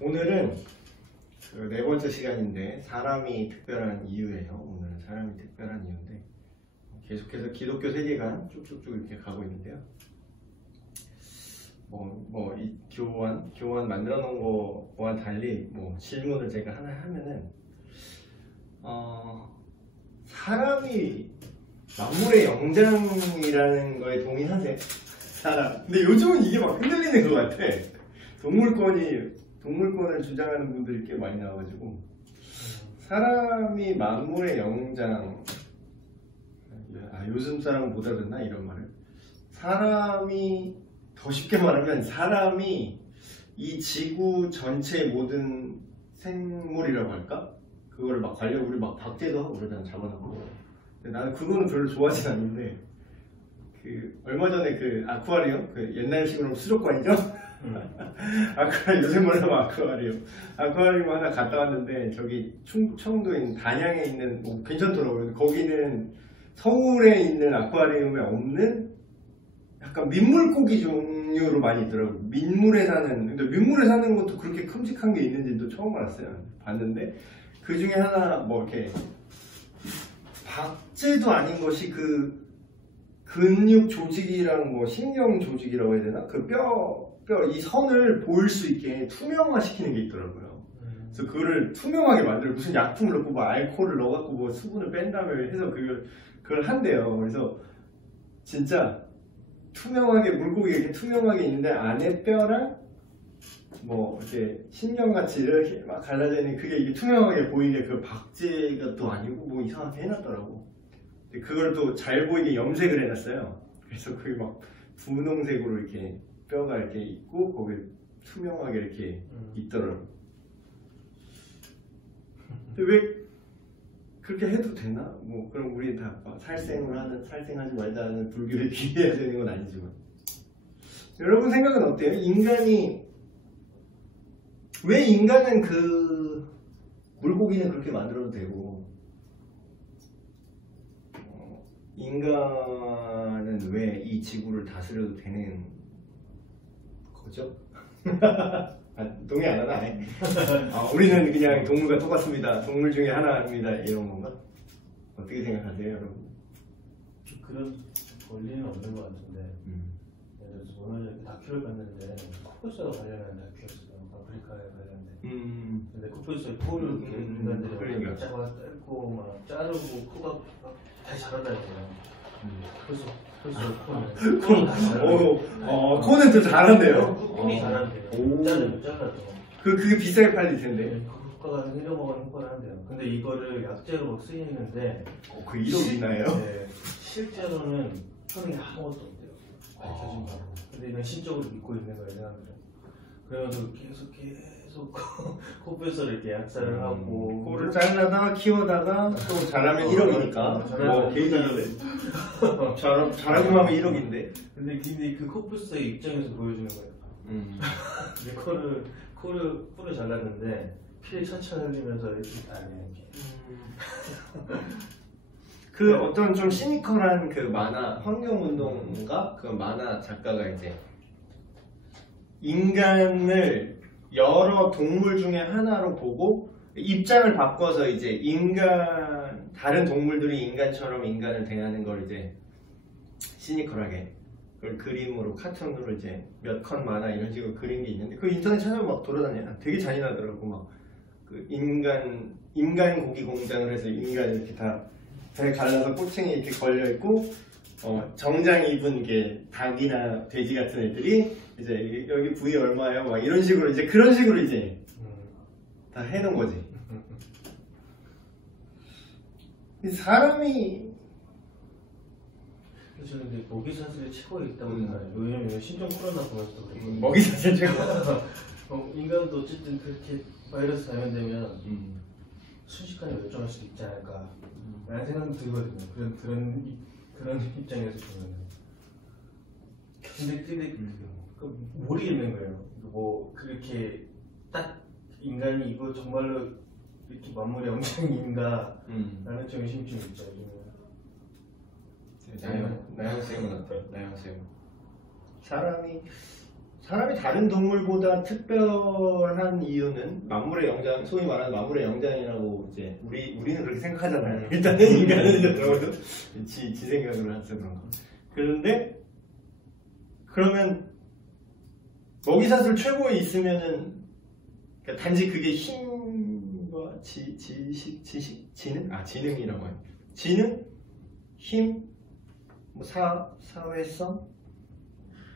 오늘은 그 네 번째 시간인데 사람이 특별한 이유예요. 오늘은 사람이 특별한 이유인데 계속해서 기독교 세계관 쭉쭉쭉 이렇게 가고 있는데요. 이 교환 만들어 놓은 거와 달리 질문을 제가 하나 하면은 사람이 만물의 영장이라는 거에 동의하세요? 사람. 근데 요즘은 이게 막 흔들리는 것 같아. 동물권을 주장하는 분들이 꽤 많이 나와가지고 사람이 만물의 영장. 요즘 사람은 못 알아듣나 이런 말을. 사람이 더 쉽게 말하면 사람이 이 지구 전체의 모든 생물이라고 할까? 그거를 막 우리 막 박제도 하고 그러잖아, 잡아놓고. 근데 나는 그거는 별로 좋아하진 않는데 얼마 전에 그 아쿠아리움, 그 옛날식으로 수족관이죠? 아쿠아리움, 요새 말하면 아쿠아리움 하나 갔다 왔는데 저기 청도인 단양에 있는 괜찮더라고요. 거기는 서울에 있는 아쿠아리움에 없는 약간 민물고기 종류로 많이 있더라고요. 근데 민물에 사는 것도 그렇게 큼직한 게 있는지도 처음 알았어요. 봤는데 그 중에 하나 이렇게 박제도 아닌 것이 그 근육 조직이랑 신경 조직이라고 해야 되나? 그 이 선을 보일 수 있게 투명화 시키는 게 있더라고요. 그래서 그거를 투명하게 만들고 무슨 약품을 넣고 알코올을 넣어갖고 수분을 뺀 다음에 해서 그걸 한대요. 그래서 진짜 투명하게 물고기 이렇게 투명하게 있는데 안에 뼈랑 이렇게 신경같이 이렇게 막 갈라져 있는 그게 이게 투명하게 보이게 그 박제가 또 아니고 이상하게 해놨더라고. 근데 그걸 또 잘 보이게 염색을 해놨어요. 그래서 그게 막 분홍색으로 이렇게 뼈가 이렇게 있고 거기 투명하게 이렇게 있더라고. 근데 왜 그렇게 해도 되나? 그럼 우리 다 살생하지 말자는 불교를 기해야 되는 건 아니지만. 여러분 생각은 어때요? 왜 인간은 물고기는 그렇게 만들어도 되고, 인간은 왜 이 지구를 다스려도 되는 거죠? 동의 안 하나? 우리는 그냥 동물과 똑같습니다. 동물 중에 하나입니다. 이런 건가? 어떻게 생각하세요, 여러분? 그런 권리는 없는 것 같은데. 예를 들어서 얼마 전에 다큐를 봤는데 코뿔소와 관련한 다큐였어요. 아프리카에 관련된. 근데 코뿔소의 코를 인간들이 잡아 떼고 막 자르고 코가 다시 자라다니고요. 코는 더 잘한대요. 코이 잘한대요. 잘라도. 그게 비싸게 팔릴 텐데. 그 효과가 잃어먹은 효과를 한대요. 근데 이거를 약재로 막 쓰이는데 그 1억이나요? 네, 실제로는 하는 게 아무것도 없대요. 밝혀진 거. 근데 이건 신적으로 믿고 있는 거예요, 사람들은. 그러면서 계속 코뿔소를 이렇게 약살을 하고 코를 잘라다가 키우다가 또 잘하면 1억이니까 개인적으로 잘하기만 하면 1억인데. 근데 그 코뿔소의 입장에서 보여주는 거예요. 코를 잘랐는데 피를 천천히 흘리면서 이렇게 그 어떤 좀 시니컬한 그 만화 환경운동가 그 만화 작가가 이제 인간을 여러 동물 중에 하나로 보고 입장을 바꿔서 이제 다른 동물들이 인간처럼 인간을 대하는 걸 이제 시니컬하게 그걸 그림으로 카툰으로 이제 몇 컷 만화 이런 식으로 그린 게 있는데 그 인터넷 찾아보면 막 돌아다녀. 되게 잔인하더라고. 막 그 인간 고기 공장을 해서 인간 이렇게 다 배에 갈라서 꼬챙이 이렇게 걸려 있고 정장 입은 게 닭이나 돼지 같은 애들이 이제 여기 부위 얼마예요? 막 이런 식으로 이제 그런 식으로 이제 다 해놓은 거지. 사람이 저는 이제 먹이 사슬이 최고에 있다고 생각해요. 왜냐면 신종 코로나 보면서 그렇고 먹이 사슬 최고. 인간도 어쨌든 그렇게 바이러스 감염되면 순식간에 멸종할 수도 있지 않을까 라는 생각이 들거든요. 그런 입장에서 보면. 근데 모르겠는 거예요. 그렇게 딱 인간이 이거 정말로 이렇게 만물의 영장인가 라는 좀 의심점이 있죠. 나영쌤은 어때요? 나영쌤은 사람이 사람이 다른 동물보다 특별한 이유는 만물의 영장, 소위 말하는 만물의 영장이라고 이제 우리는 그렇게 생각하잖아요. 일단은 인간은 들어도 지 생각으로 해서 그런 거. 그런데 그러면 먹이사슬 최고에 있으면은 그러니까 단지 그게 힘과 지능이라고 해요. 지능, 힘, 뭐 사회성.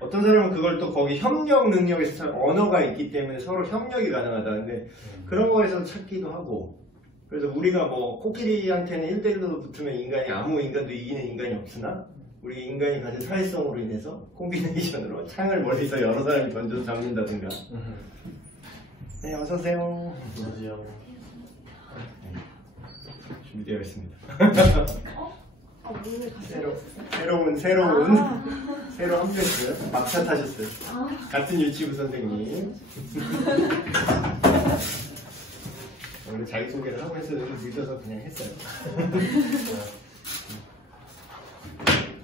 어떤 사람은 그걸 또 거기 협력 능력에서 언어가 있기 때문에 서로 협력이 가능하다. 근데 그런 거에서 찾기도 하고. 그래서 우리가 뭐 코끼리한테는 1대1로 붙으면 인간이 아무 인간도 이기는 인간이 없으나 우리 인간이 가진 사회성으로 인해서 콤비네이션으로 창을 멀리서 여러 사람이 던져서 잡는다든가. 네, 어서오세요. 안녕하세요. 준비되어 있습니다. 문을 새로운 새로 합류했어요. 막차 타셨어요. 같은 유치부 선생님. 원래 자기소개를 하고 했었는데 늦어서 그냥 했어요.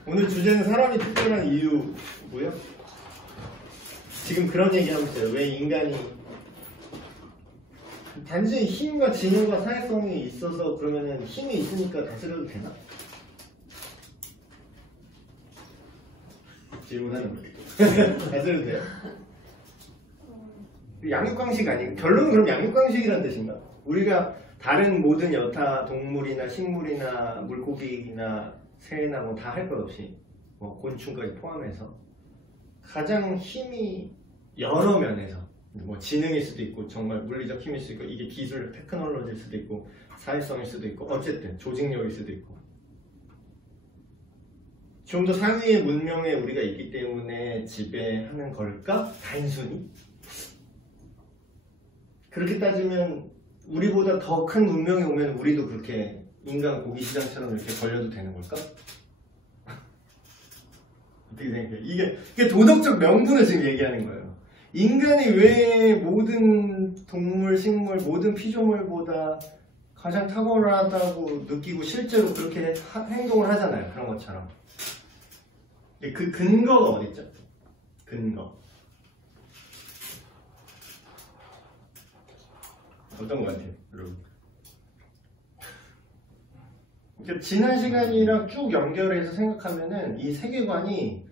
오늘 주제는 사람이 특별한 이유고요. 지금 그런 얘기 하고 있어요. 왜 인간이 단지 힘과 지능과 사회성이 있어서 그러면은 힘이 있으니까 다스려도 되나? 질문하는 거예요. 다스려도 돼요? 양육강식 아니에요? 결론은 그럼 양육강식이란 뜻인가? 우리가 다른 모든 여타 동물이나 식물이나 물고기나 새나 뭐 다 할 것 없이 뭐 곤충까지 포함해서 가장 힘이 여러 면에서 뭐 지능일 수도 있고 정말 물리적 힘일 수도 있고 이게 기술 테크놀로지일 수도 있고 사회성일 수도 있고 어쨌든 조직력일 수도 있고 좀 더 상위의 문명에 우리가 있기 때문에 지배하는 걸까? 단순히? 그렇게 따지면 우리보다 더 큰 문명이 오면 우리도 그렇게 인간 고기 시장처럼 이렇게 걸려도 되는 걸까? 어떻게 생각해요? 이게 도덕적 명분을 지금 얘기하는 거예요. 인간이 왜 모든 동물, 식물, 모든 피조물보다 가장 탁월하다고 느끼고 실제로 그렇게 행동을 하잖아요. 그런 것처럼. 그 근거가 어딨죠? 근거. 어떤 것 같아요, 여러분? 지난 시간이랑 쭉 연결해서 생각하면은 이 세계관이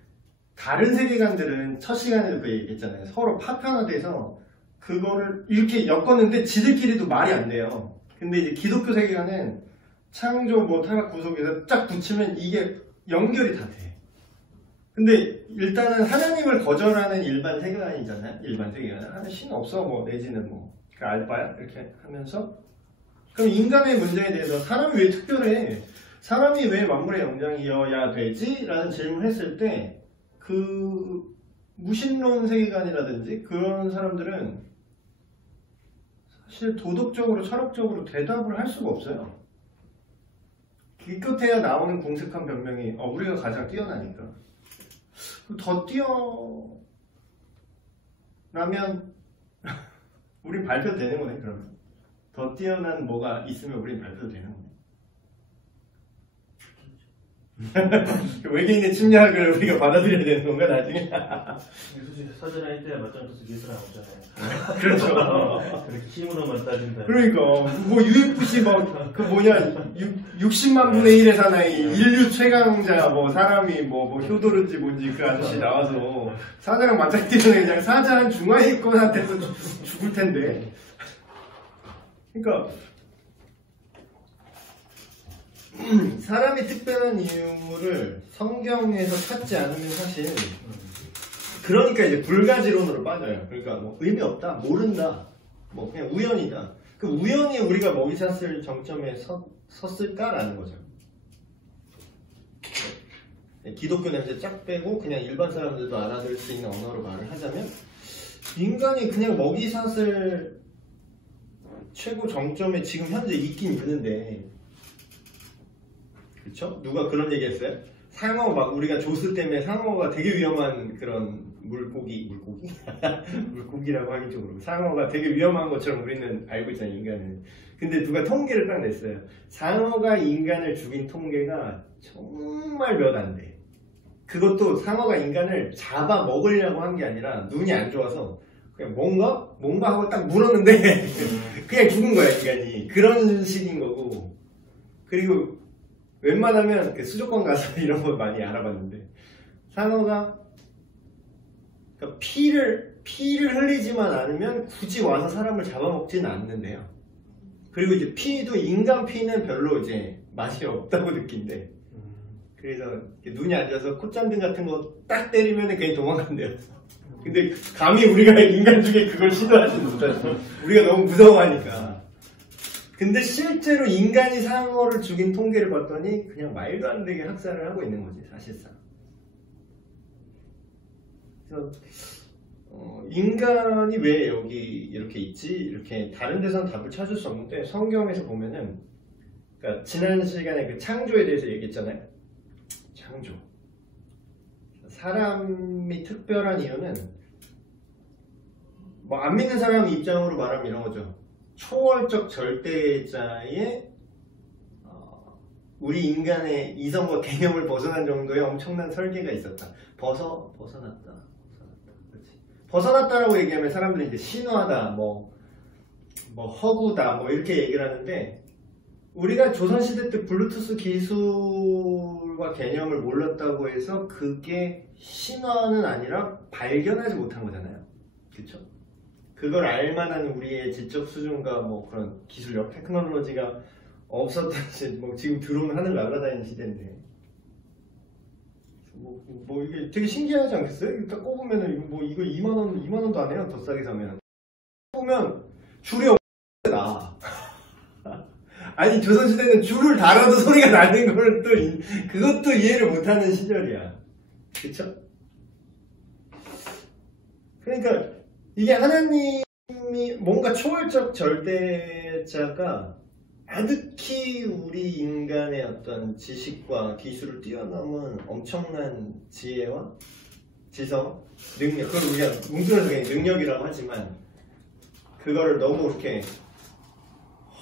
다른 세계관들은 첫 시간에도 그 얘기했잖아요. 서로 파편화돼서 그거를 이렇게 엮었는데 지들끼리도 말이 안 돼요. 근데 이제 기독교 세계관은 창조, 뭐 타락, 구속에서 쫙 붙이면 이게 연결이 다 돼. 근데 일단은 하나님을 거절하는 일반 세계관이잖아요. 일반 세계관은 하나 신 없어, 뭐 내지는 뭐 그 알바야 이렇게 하면서 그럼 인간의 문제에 대해서 사람이 왜 특별해? 사람이 왜 만물의 영장이어야 되지? 라는 질문을 했을 때 그 무신론 세계관이라든지 그런 사람들은 사실 도덕적으로 철학적으로 대답을 할 수가 없어요. 기껏해야 나오는 궁색한 변명이 우리가 가장 뛰어나니까 더 뛰어나면 우린 발표도 되는 거네. 그러면 더 뛰어난 뭐가 있으면 우린 발표도 되는 거네. 외계인의 침략을 우리가 받아들여야 되는 건가 나중에? 솔직히 사전 할 때 맞짱떠서 예술은 없잖아요. 그렇죠. 그렇게 힘으로만 따진다. 그러니까 뭐 UFC 그 뭐냐 60만 분의 1의 사나이 인류 최강자 뭐 사람이 뭐 효도르지 뭔지 그 아저씨 나와서 사자랑 맞짱뜨면 그냥 사자 한 중화일권한테서 죽을 텐데. 그러니까 사람이 특별한 이유를 성경에서 찾지 않으면 사실 그러니까 이제 불가지론으로 빠져요. 그러니까 뭐 의미 없다, 모른다, 뭐 그냥 우연이다. 그 우연히 우리가 먹이사슬 정점에 섰을까라는 거죠. 기독교 냄새 쫙 빼고 그냥 일반 사람들도 알아들을 수 있는 언어로 말을 하자면 인간이 그냥 먹이사슬 최고 정점에 지금 현재 있긴 있는데 그쵸? 누가 그런 얘기 했어요? 상어 막 우리가 조스 때문에 상어가 되게 위험한 그런 물고기라고 하긴 좀 그렇고 상어가 되게 위험한 것처럼 우리는 알고 있잖아요, 인간은. 근데 누가 통계를 딱 냈어요. 상어가 인간을 죽인 통계가 정말 몇 안 돼. 그것도 상어가 인간을 잡아 먹으려고 한 게 아니라 눈이 안 좋아서 그냥 뭔가 하고 딱 물었는데 그냥 죽은 거야 인간이. 그런 식인 거고. 그리고 웬만하면 그 수족관 가서 이런 거 많이 알아봤는데 상어가 그러니까 피를 흘리지만 않으면 굳이 와서 사람을 잡아먹지는 않는데요. 그리고 이제 피도 인간 피는 별로 이제 맛이 없다고 느낀대. 그래서 눈이 안 좋아서 콧잔등 같은 거 딱 때리면 그냥 도망간대요. 근데 감히 우리가 인간 중에 그걸 시도하지 못하죠. 우리가 너무 무서워하니까. 근데 실제로 인간이 상어를 죽인 통계를 봤더니 그냥 말도 안 되게 학살을 하고 있는 거지 사실상. 그래서 인간이 왜 여기 이렇게 있지? 이렇게 다른 데서는 답을 찾을 수 없는데 성경에서 보면은 그러니까 지난 시간에 그 창조에 대해서 얘기했잖아요. 창조. 사람이 특별한 이유는 뭐 안 믿는 사람 입장으로 말하면 이런 거죠. 초월적 절대자의 우리 인간의 이성과 개념을 벗어난 정도의 엄청난 설계가 있었다. 벗어났다. 그렇지. 벗어났다라고 얘기하면 사람들이 이제 신화다, 뭐 허구다, 뭐 이렇게 얘기를 하는데 우리가 조선시대 때 블루투스 기술과 개념을 몰랐다고 해서 그게 신화는 아니라 발견하지 못한 거잖아요. 그쵸? 그걸 알만한 우리의 지적 수준과 뭐 그런 기술력, 테크놀로지가 없었던 뭐 지금 드론 하늘 날아다니는 시대인데 뭐 이게 되게 신기하지 않겠어요? 이거 딱 꼽으면은 이거 2만원도 안 해요. 더 싸게 사면. 보면 줄이 없다. 아니 조선시대는 줄을 달아도 소리가 나는 걸 또 그것도 이해를 못하는 시절이야. 그쵸? 그러니까 이게 하나님이 뭔가 초월적 절대자가 아득히 우리 인간의 어떤 지식과 기술을 뛰어넘은 엄청난 지혜와 지성, 능력, 그걸 우리가 뭉뚱그려서 그냥 능력이라고 하지만 그거를 너무 이렇게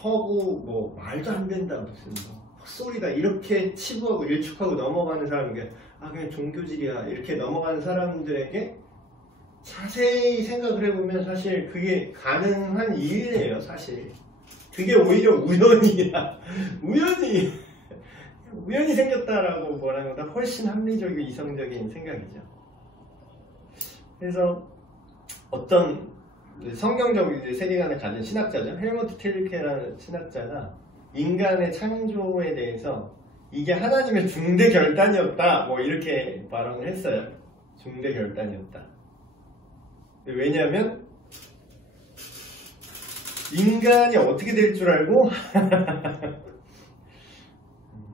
허구, 뭐 말도 안 된다, 무슨 헛소리다 이렇게 치부하고 일축하고 넘어가는 사람에게 그냥 종교질이야 이렇게 넘어가는 사람들에게 자세히 생각을 해보면 사실 그게 가능한 일이에요. 사실 그게 오히려 우연이야. 우연히 생겼다라고 뭐라는 것보다 훨씬 합리적이고 이성적인 생각이죠. 그래서 어떤 성경적 세계관을 가진 신학자죠. 헬무트 틸케라는 신학자가 인간의 창조에 대해서 이게 하나님의 중대 결단이었다 뭐 이렇게 발언을 했어요. 중대 결단이었다. 왜냐하면 인간이 어떻게 될 줄 알고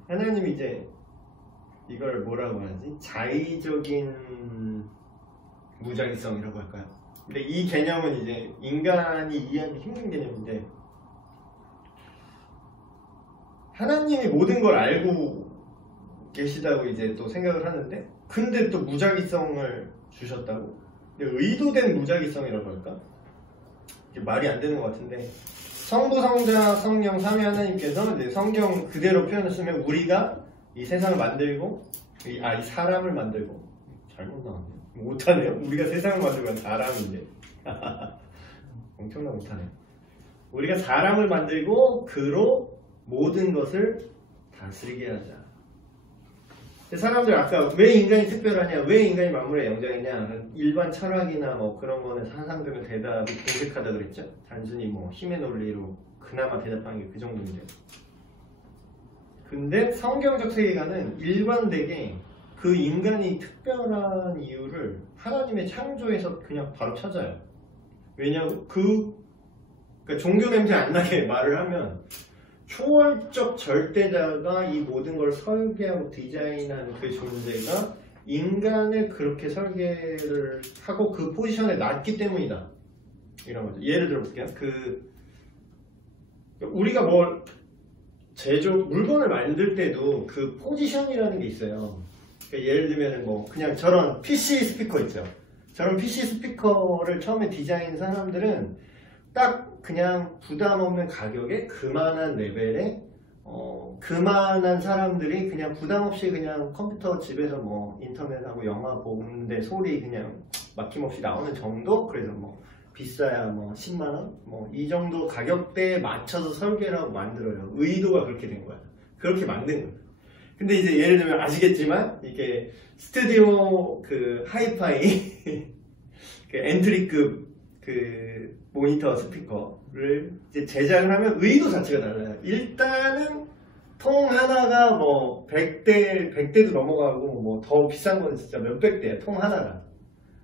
하나님이 이제 이걸 뭐라고 하지? 자의적인 무작위성이라고 할까요? 근데 이 개념은 이제 인간이 이해하기 힘든 개념인데 하나님이 모든 걸 알고 계시다고 이제 또 생각을 하는데 근데 또 무작위성을 주셨다고? 의도된 무작위성이라고 할까? 말이 안 되는 것 같은데 성부, 성자, 성령, 삼위 하나님께서 이제 성경 그대로 표현을 쓰면 우리가 이 세상을 만들고 이 사람을 만들고 잘못 나왔네요. 못하네요. 우리가 세상을 만들고 사람인데 엄청나 못하네요. 우리가 사람을 만들고 그로 모든 것을 다스리게 하자. 사람들 아까 왜 인간이 특별하냐, 왜 인간이 만물의 영장이냐, 일반 철학이나 뭐 그런 거는 상상되면 대답이 공색하다 그랬죠. 단순히 뭐 힘의 논리로 그나마 대답하는 게 그 정도인데. 근데 성경적 세계관은 일관되게 그 인간이 특별한 이유를 하나님의 창조에서 그냥 바로 찾아요. 왜냐하면 그러니까 종교 냄새 안 나게 말을 하면 초월적 절대자가 이 모든 걸 설계하고 디자인한 그 존재가 인간을 그렇게 설계를 하고 그 포지션에 놨기 때문이다. 이런 거죠. 예를 들어볼게요. 우리가 물건을 만들 때도 그 포지션이라는 게 있어요. 그러니까 예를 들면 그냥 저런 PC 스피커 있죠. 저런 PC 스피커를 처음에 디자인한 사람들은 딱 그냥 부담 없는 가격에 그만한 레벨의 그만한 사람들이 그냥 부담 없이 그냥 컴퓨터 집에서 뭐 인터넷하고 영화 보는데 소리 그냥 막힘없이 나오는 정도? 그래서 뭐 비싸야 뭐 10만원? 뭐 이 정도 가격대에 맞춰서 설계를 하고 만들어요. 의도가 그렇게 된 거야. 그렇게 만든 거야. 근데 이제 예를 들면 아시겠지만 이게 스튜디오 그 하이파이 그 엔트리급 그 모니터 스피커를 이제 제작을 하면 의도 자체가 달라요. 일단은 통 하나가 뭐 100대도 넘어가고 뭐 더 비싼 건 진짜 몇백 대야, 통 하나가.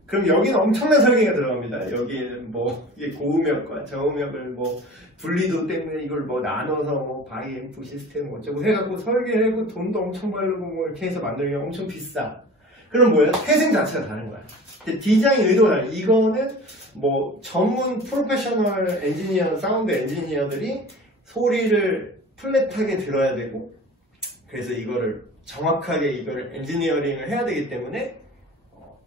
그럼 여기는 엄청난 설계가 들어갑니다. 여기는 뭐 이게 고음역과 저음역을 뭐 분리도 때문에 이걸 뭐 나눠서 뭐 바이앰프 시스템 어쩌고 해갖고 설계하고 돈도 엄청 바르고 뭐 이렇게 해서 만들면 엄청 비싸. 그럼 뭐야? 태생 자체가 다른 거야. 디자인 의도가 달라. 이거는 뭐 전문 프로페셔널 엔지니어, 사운드 엔지니어들이 소리를 플랫하게 들어야 되고, 그래서 이거를 정확하게 이거를 엔지니어링을 해야 되기 때문에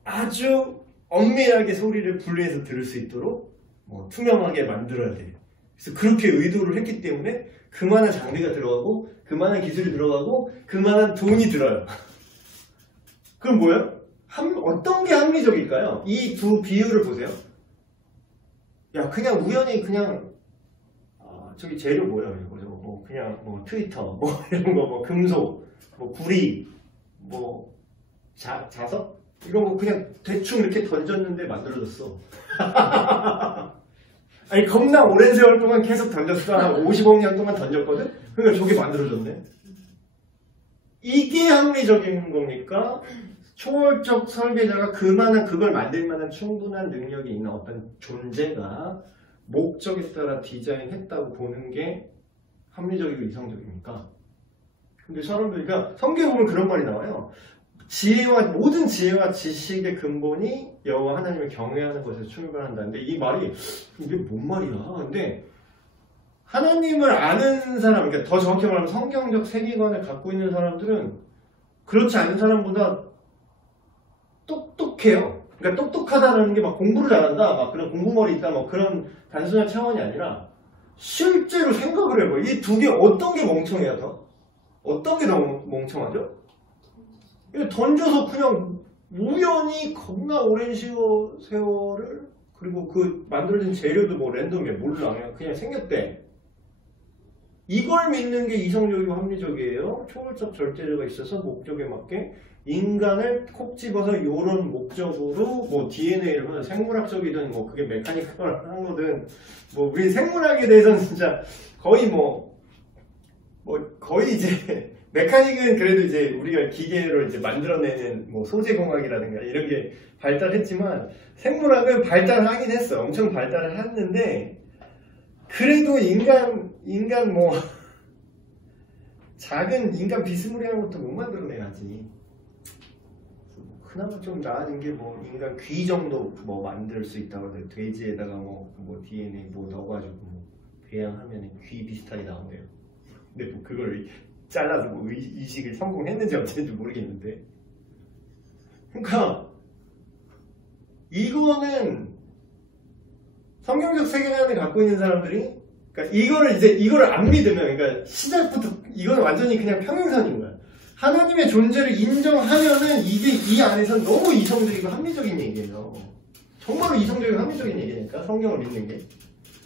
아주 엄밀하게 소리를 분리해서 들을 수 있도록 뭐 투명하게 만들어야 돼요. 그래서 그렇게 의도를 했기 때문에 그만한 장비가 들어가고 그만한 기술이 들어가고 그만한 돈이 들어요. 그럼 뭐예요? 어떤 게 합리적일까요? 이 두 비율을 보세요. 야, 그냥 우연히 그냥 저기 재료 뭐야 이거 뭐 그냥 뭐 트위터 뭐 이런 거 뭐 금속 뭐 구리 뭐 자석 이런 거 그냥 대충 이렇게 던졌는데 만들어졌어. 아니 겁나 오랜 세월 동안 계속 던졌어. 한 50억 년 동안 던졌거든. 그러니까 저게 만들어졌네. 이게 합리적인 겁니까? 초월적 설계자가 그걸 만들 만한 충분한 능력이 있는 어떤 존재가 목적에 따라 디자인했다고 보는 게 합리적이고 이성적입니까? 근데 사람들이, 그러니까 성경에 보면 그런 말이 나와요. 모든 지혜와 지식의 근본이 여호와 하나님을 경외하는 것에서 출발한다는데, 이 말이 이게 뭔 말이야? 근데 하나님을 아는 사람, 그러니까 더 정확히 말하면 성경적 세계관을 갖고 있는 사람들은 그렇지 않은 사람보다 똑똑해요. 그러니까 똑똑하다는 게 막 공부를 잘한다, 막 그런 공부머리 있다, 뭐 그런 단순한 차원이 아니라 실제로 생각을 해봐요. 이 두 개 어떤 게 멍청해야 더? 어떤 게 더 멍청하죠? 던져서 그냥 우연히 겁나 오랜 세월을, 그리고 그 만들어진 재료도 뭐 랜덤이야, 몰라, 그냥 생겼대. 이걸 믿는 게 이성적이고 합리적이에요. 초월적 절제자가 있어서 목적에 맞게 인간을 콕 집어서 요런 목적으로 뭐 DNA를 보면 생물학적이든 뭐 그게 메카니컬한 거든 뭐 우리 생물학에 대해서는 진짜 거의 거의 이제 메카닉은 그래도 이제 우리가 기계로 이제 만들어내는 뭐 소재공학이라든가 이런 게 발달했지만 생물학은 발달하긴 했어. 엄청 발달을 했는데 그래도 인간 뭐 작은 인간 비스무리한 것도 못 만들어내야지. 그나마 좀 나아진 게 뭐 인간 귀 정도 뭐 만들 수 있다고 하더라고요. 돼지에다가 뭐 DNA 뭐 넣어가지고 뭐 배양하면 귀 비슷하게 나오네요. 근데 뭐 그걸 잘라서 뭐 이식을 성공했는지 어쨌는지 모르겠는데. 그러니까 이거는 성경적 세계관을 갖고 있는 사람들이, 그러니까 이거를 안 믿으면, 그러니까 시작부터 이거는 완전히 그냥 평행선인 거야. 하나님의 존재를 인정하면은 이게 이 안에서 너무 이성적이고 합리적인 얘기예요. 정말로 이성적이고 합리적인 얘기니까 성경을 믿는 게.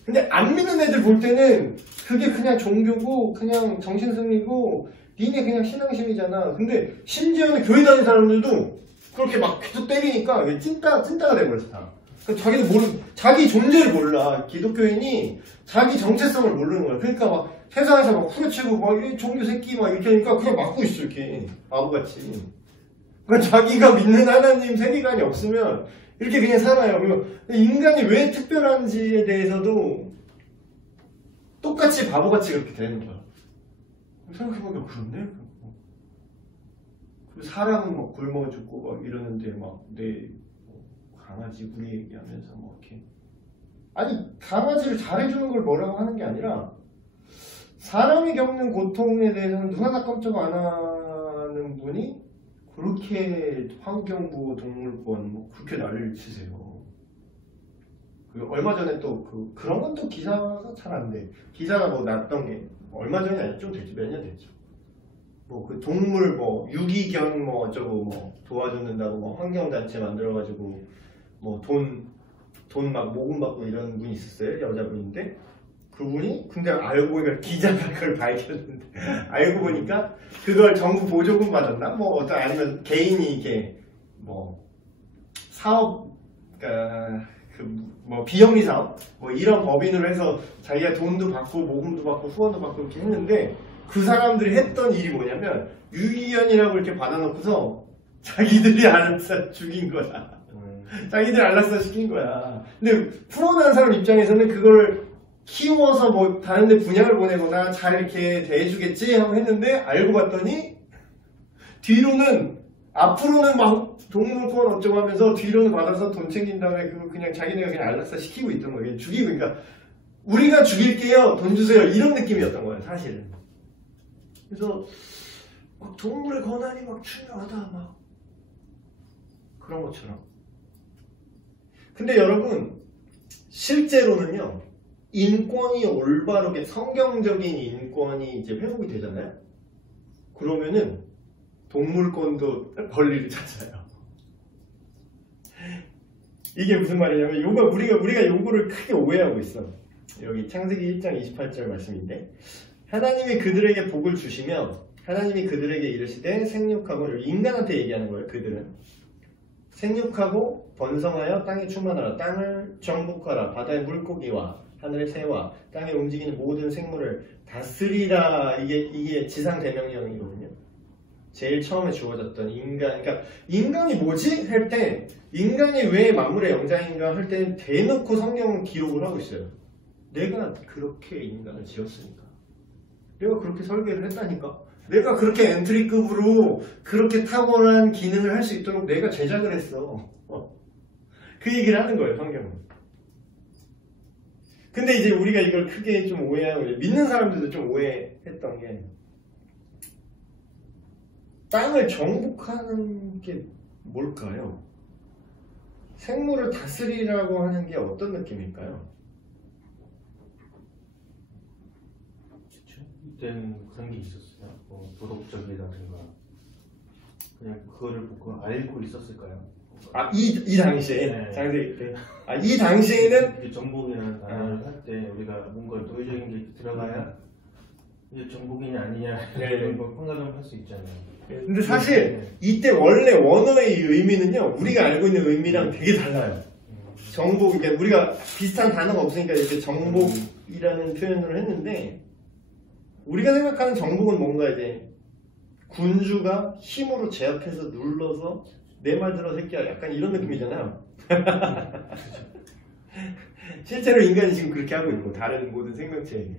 근데 안 믿는 애들 볼 때는 그게 그냥 종교고 그냥 정신승리고 니네 그냥 신앙심이잖아. 근데 심지어는 교회 다니는 사람들도 그렇게 막 계속 때리니까 찐따가 돼버렸어 다. 자기도 자기 존재를 몰라. 기독교인이 자기 정체성을 모르는 거야. 그러니까 막 세상에서 막 후려치고 막 이 종교 새끼 막 이렇게 하니까 그냥 맞고 있어, 이렇게 바보같이. 그러니까 자기가 믿는 하나님 세계관이 없으면 이렇게 그냥 살아요. 인간이 왜 특별한지에 대해서도 똑같이 바보같이 그렇게 되는 거야. 생각해보니까 그렇네. 사람은 막 굶어 죽고 막 이러는데 막 내 강아지 우리 얘기하면서 뭐 이렇게, 아니 강아지를 잘해주는 걸 뭐라고 하는 게 아니라 사람이 겪는 고통에 대해서는 누가 다 깜짝 안 하는 분이 그렇게 환경부호 동물권 뭐 그렇게 난리를 치세요. 얼마 전에 또 그런 건 또 기사가 잘 안 돼. 기사가 뭐 났던 게 얼마 전이 아니라 좀 됐죠. 몇 년 됐죠. 뭐 그 동물 뭐 유기견 뭐 어쩌고 뭐 도와줬는다고 뭐 환경단체 만들어가지고 뭐 돈 막 모금 받고 이런 분이 있었어요. 여자분인데 그분이 근데 알고 보니까 기자가 그걸 밝혔는데 알고 보니까 그걸 정부 보조금 받았나? 뭐 어떤 아니면 개인이 이렇게 뭐 사업 그러니까 뭐 비영리 사업 뭐 이런 법인으로 해서 자기가 돈도 받고 모금도 받고 후원도 받고 이렇게 했는데 그 사람들이 했던 일이 뭐냐면 유기견이라고 이렇게 받아놓고서 자기들이 알아서 죽인 거야. 자기들이 알아서 시킨 거야. 근데 후원하는 사람 입장에서는 그걸 키워서 뭐 다른 데 분양을 보내거나 잘 이렇게 대해주겠지 하고 했는데 알고 봤더니 뒤로는 앞으로는 막 동물권 어쩌고 하면서 뒤로는 받아서 돈 챙긴 다음에 그거 그냥 자기네가 그냥 알락사 시키고 있던 거예요. 죽이고 그러니까 우리가 죽일게요 돈 주세요 이런 느낌이었던 거예요 사실은. 그래서 막 동물의 권한이 막 중요하다 막 그런 것처럼. 근데 여러분 실제로는요 인권이 올바르게 성경적인 인권이 이제 회복이 되잖아요. 그러면은 동물권도 권리를 찾아요. 이게 무슨 말이냐면 우리가 요거를 크게 오해하고 있어. 여기 창세기 1장 28절 말씀인데 하나님이 그들에게 복을 주시며 하나님이 그들에게 이르시되 생육하고 인간한테 얘기하는 거예요. 그들은 생육하고 번성하여 땅에 충만하라. 땅을 정복하라. 바다의 물고기와 하늘의 새와 땅에 움직이는 모든 생물을 다스리라. 이게 지상 대명령이거든요. 제일 처음에 주어졌던 인간. 그러니까 인간이 뭐지? 할 때 인간이 왜 만물의 영장인가 할 때는 대놓고 성경은 기록을 하고 있어요. 내가 그렇게 인간을 지었으니까. 내가 그렇게 설계를 했다니까. 내가 그렇게 엔트리급으로 그렇게 탁월한 기능을 할 수 있도록 내가 제작을 했어. 그 얘기를 하는 거예요, 성경은. 근데 이제 우리가 이걸 크게 좀 오해하고, 믿는 사람들도 좀 오해했던 게, 땅을 정복하는 게 뭘까요? 생물을 다스리라고 하는 게 어떤 느낌일까요? 이때는 그런 게 있었어요. 뭐 도덕적이라든가 그냥 그거를 보고 알고 있었을까요? 이 당시에 네. 장세기 때. 이 당시에는 정복이라는 단어를 할 때 우리가 뭔가 노예적인 게 들어가야 이제 정복이냐 아니냐 이런 거 판가름을 할 수 있잖아요. 근데 사실 이때 원래 원어의 의미는요 우리가 알고 있는 의미랑 되게 달라요. 정복, 그러니까 우리가 비슷한 단어가 없으니까 이렇게 정복이라는 표현을 했는데 우리가 생각하는 정복은 뭔가 이제 군주가 힘으로 제압해서 눌러서 내 말 들어 새끼야 약간 이런 느낌이잖아요. 실제로 인간이 지금 그렇게 하고 있고 다른 모든 생명체에게.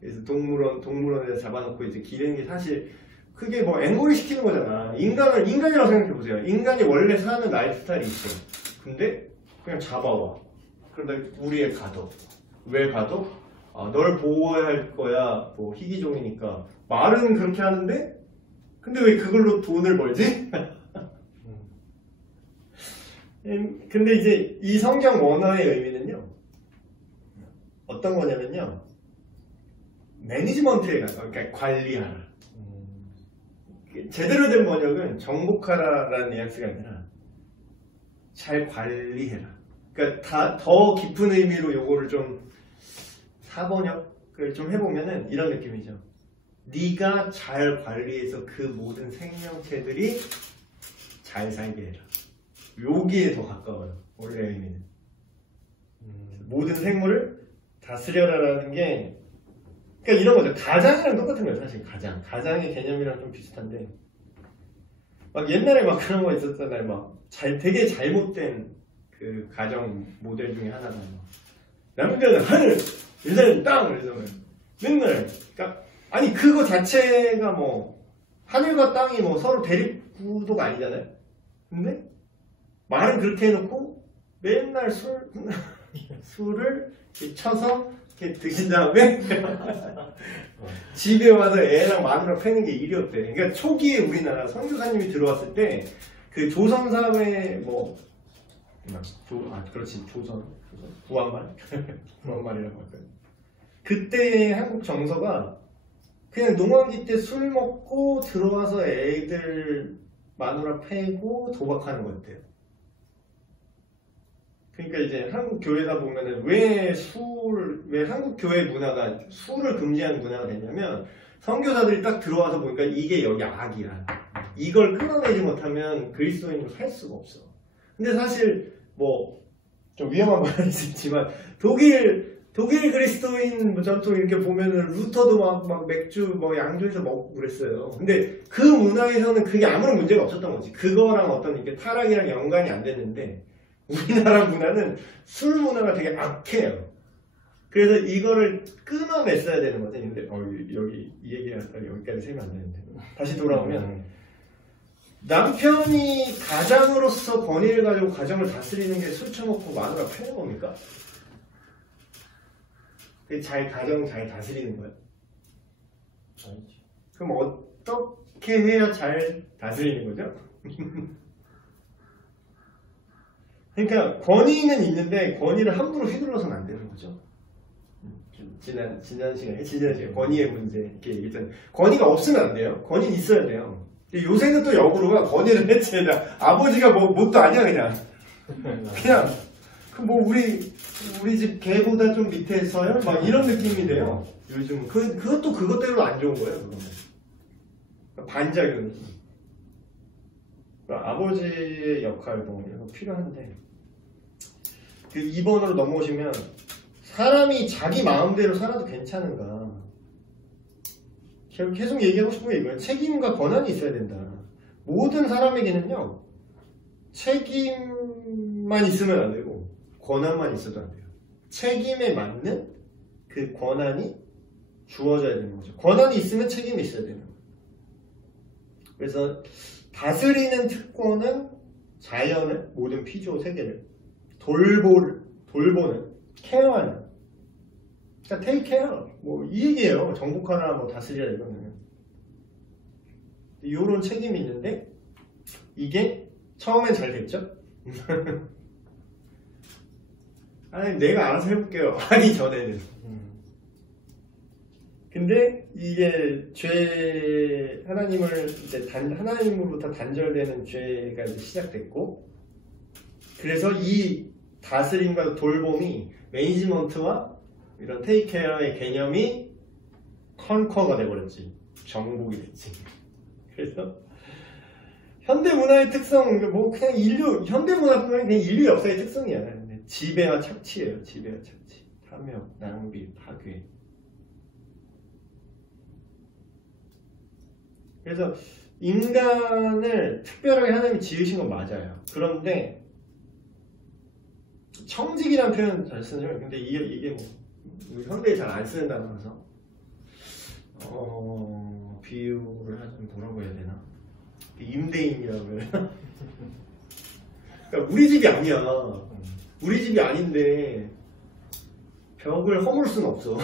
그래서 동물원에서 잡아놓고 이제 기르는 게 사실 그게 뭐 앵벌이 시키는 거잖아. 인간이라고 생각해보세요. 인간이 원래 사는 라이프 스타일이 있어. 근데 그냥 잡아와. 그러다 우리에 가둬. 왜 가둬? 널 보호해야 할 거야. 뭐 희귀종이니까. 말은 그렇게 하는데 근데 왜 그걸로 돈을 벌지? 근데 이제 이 성경 원어의 의미는요. 어떤 거냐면요. 매니지먼트에 가서 그러니까 관리하라. 제대로 된 번역은 정복하라라는 뉘앙스가 아니라 잘 관리해라. 그러니까 더 깊은 의미로 요거를 좀 사번역을 좀 해보면은 이런 느낌이죠. 네가 잘 관리해서 그 모든 생명체들이 잘 살게 해라. 여기에 더 가까워요. 원래 의미는. 모든 생물을 다스려라라는 게 그러니까 이런 거죠. 가장이랑 똑같은 거예요. 사실 가장의 개념이랑 좀 비슷한데 막 옛날에 막 그런 거 있었잖아요. 막 되게 잘못된 그 가정 모델 중에 하나가 남자는 하늘, 여자는 땅 그래서 맨날 그러니까 아니 그거 자체가 뭐 하늘과 땅이 뭐 서로 대립 구도가 아니잖아요. 근데 말은 그렇게 해놓고 맨날 술을 쳐서 이렇게 드신 다음에 집에 와서 애랑 마누라 패는 게 일이었대. 그러니까 초기에 우리나라 선교사님이 들어왔을 때 그 조선사회 뭐 그렇지, 조선. 구한말? 구한말이라고 할까요? 그때 한국 정서가 그냥 농한기 때 술 먹고 들어와서 애들 마누라 패고 도박하는 거였대요. 그러니까 이제 한국 교회다 보면은 왜 한국 교회 문화가 술을 금지하는 문화가 됐냐면 선교사들이 딱 들어와서 보니까 이게 여기 악이야. 이걸 끊어내지 못하면 그리스도인으로 살 수가 없어. 근데 사실 뭐 좀 위험한 말일 수 있지만 독일 그리스도인 전통 이렇게 보면은 루터도 막 맥주 양주에서 먹고 그랬어요. 근데 그 문화에서는 그게 아무런 문제가 없었던 거지. 그거랑 어떤 이렇게 타락이랑 연관이 안 됐는데 우리나라 문화는 술 문화가 되게 악해요. 그래서 이거를 끊어냈어야 되는 거죠. 근데 여기 이 얘기가 여기까지 세면 안 되는데 다시 돌아오면 남편이 가장으로서 권위를 가지고 가정을 다스리는 게 술 처먹고 마누라 패는 겁니까? 가정 잘 다스리는 거야? 아니지. 그럼 어떻게 해야 잘 다스리는 거죠? 그러니까 권위는 있는데 권위를 함부로 휘둘러서는 안 되는 거죠. 지난 시간에 권위의 문제 이렇게 얘기했잖아요. 권위가 없으면 안 돼요. 권위는 있어야 돼요. 근데 요새는 또 역으로가 권위를 해체해야 아버지가 뭣도 아니야 그냥 우리 집 개보다 좀 밑에서요? 막 이런 느낌이 돼요. 요즘 그것도 그것대로 안 좋은 거예요. 그거는. 반작용이지. 아버지의 역할도 필요한데 2번으로 넘어오시면 사람이 자기 마음대로 살아도 괜찮은가? 계속 얘기하고 싶은 게 이거예요. 책임과 권한이 있어야 된다. 모든 사람에게는요, 책임만 있으면 안 되고, 권한만 있어도 안 돼요. 책임에 맞는 그 권한이 주어져야 되는 거죠. 권한이 있으면 책임이 있어야 되는 거예요. 그래서 다스리는 특권은 자연의 모든 피조 세계를 돌보는, 케어하는. 그러니까 take care, 이 얘기예요. 정복하나 다스리라 이거는. 이런 책임이 있는데 이게 처음엔 잘 됐죠? 아니 내가 알아서 해볼게요. 하기 전에는. 근데 이게 하나님을 이제 하나님으로부터 단절되는 죄가 이제 시작됐고, 그래서 이 다스림과 돌봄이 매니지먼트와 이런 테이크 케어의 개념이 컨커가 돼버렸지. 정복이 됐지. 그래서 현대 문화의 특성, 그냥 현대 문화뿐만 아니라 그냥 인류 역사의 특성이야. 지배와 착취예요. 지배와 착취. 탐욕, 낭비, 파괴. 그래서 인간을 특별하게 하나님이 지으신 건 맞아요. 그런데 청직이라는 표현 잘 쓰죠. 근데 이게 현대에 잘 안 쓰는 단어라서 비유를 하자면 뭐라고 해야 되나? 임대인이라고 해야 되나? 그러니까 우리 집이 아니야. 우리 집이 아닌데 벽을 허물 수는 없어.